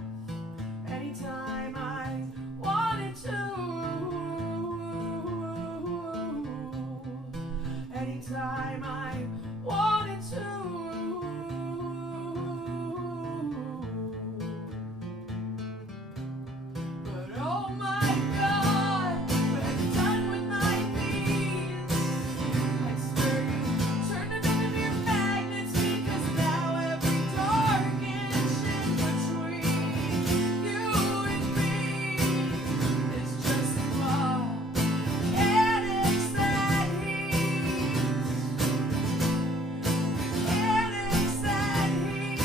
anytime I wanted to. Anytime I wanted to. But oh my God, when you're done with my knees, I swear you turned them into mere magnets, because now every dark inch in between you and me is just love. And it's that heat. And it's that heat.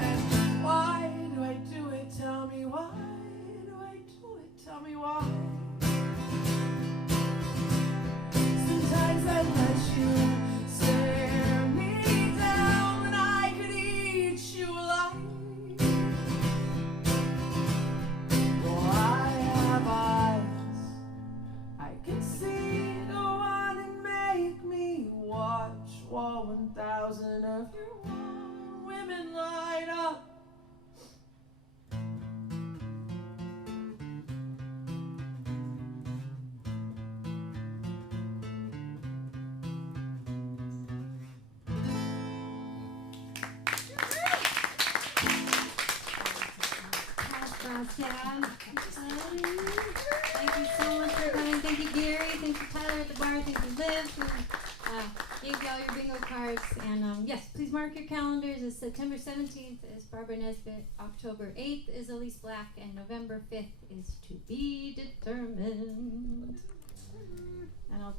And why do I do it? Tell me why do I do it? Tell me why. Sometimes I let you stare me down when I could eat you alive. Oh, I have eyes I can see. Go on and make me watch while 1,000 of your warm women line up. Brostad. Thank you so much for coming. Thank you, Gary. Thank you, Tyler at the bar. Thank you, Liv, who gave you all your bingo cards. And yes, please mark your calendars. It's September 17th is Barbara Nesbitt. October 8th is Elise Black. And November 5th is to be determined. And I'll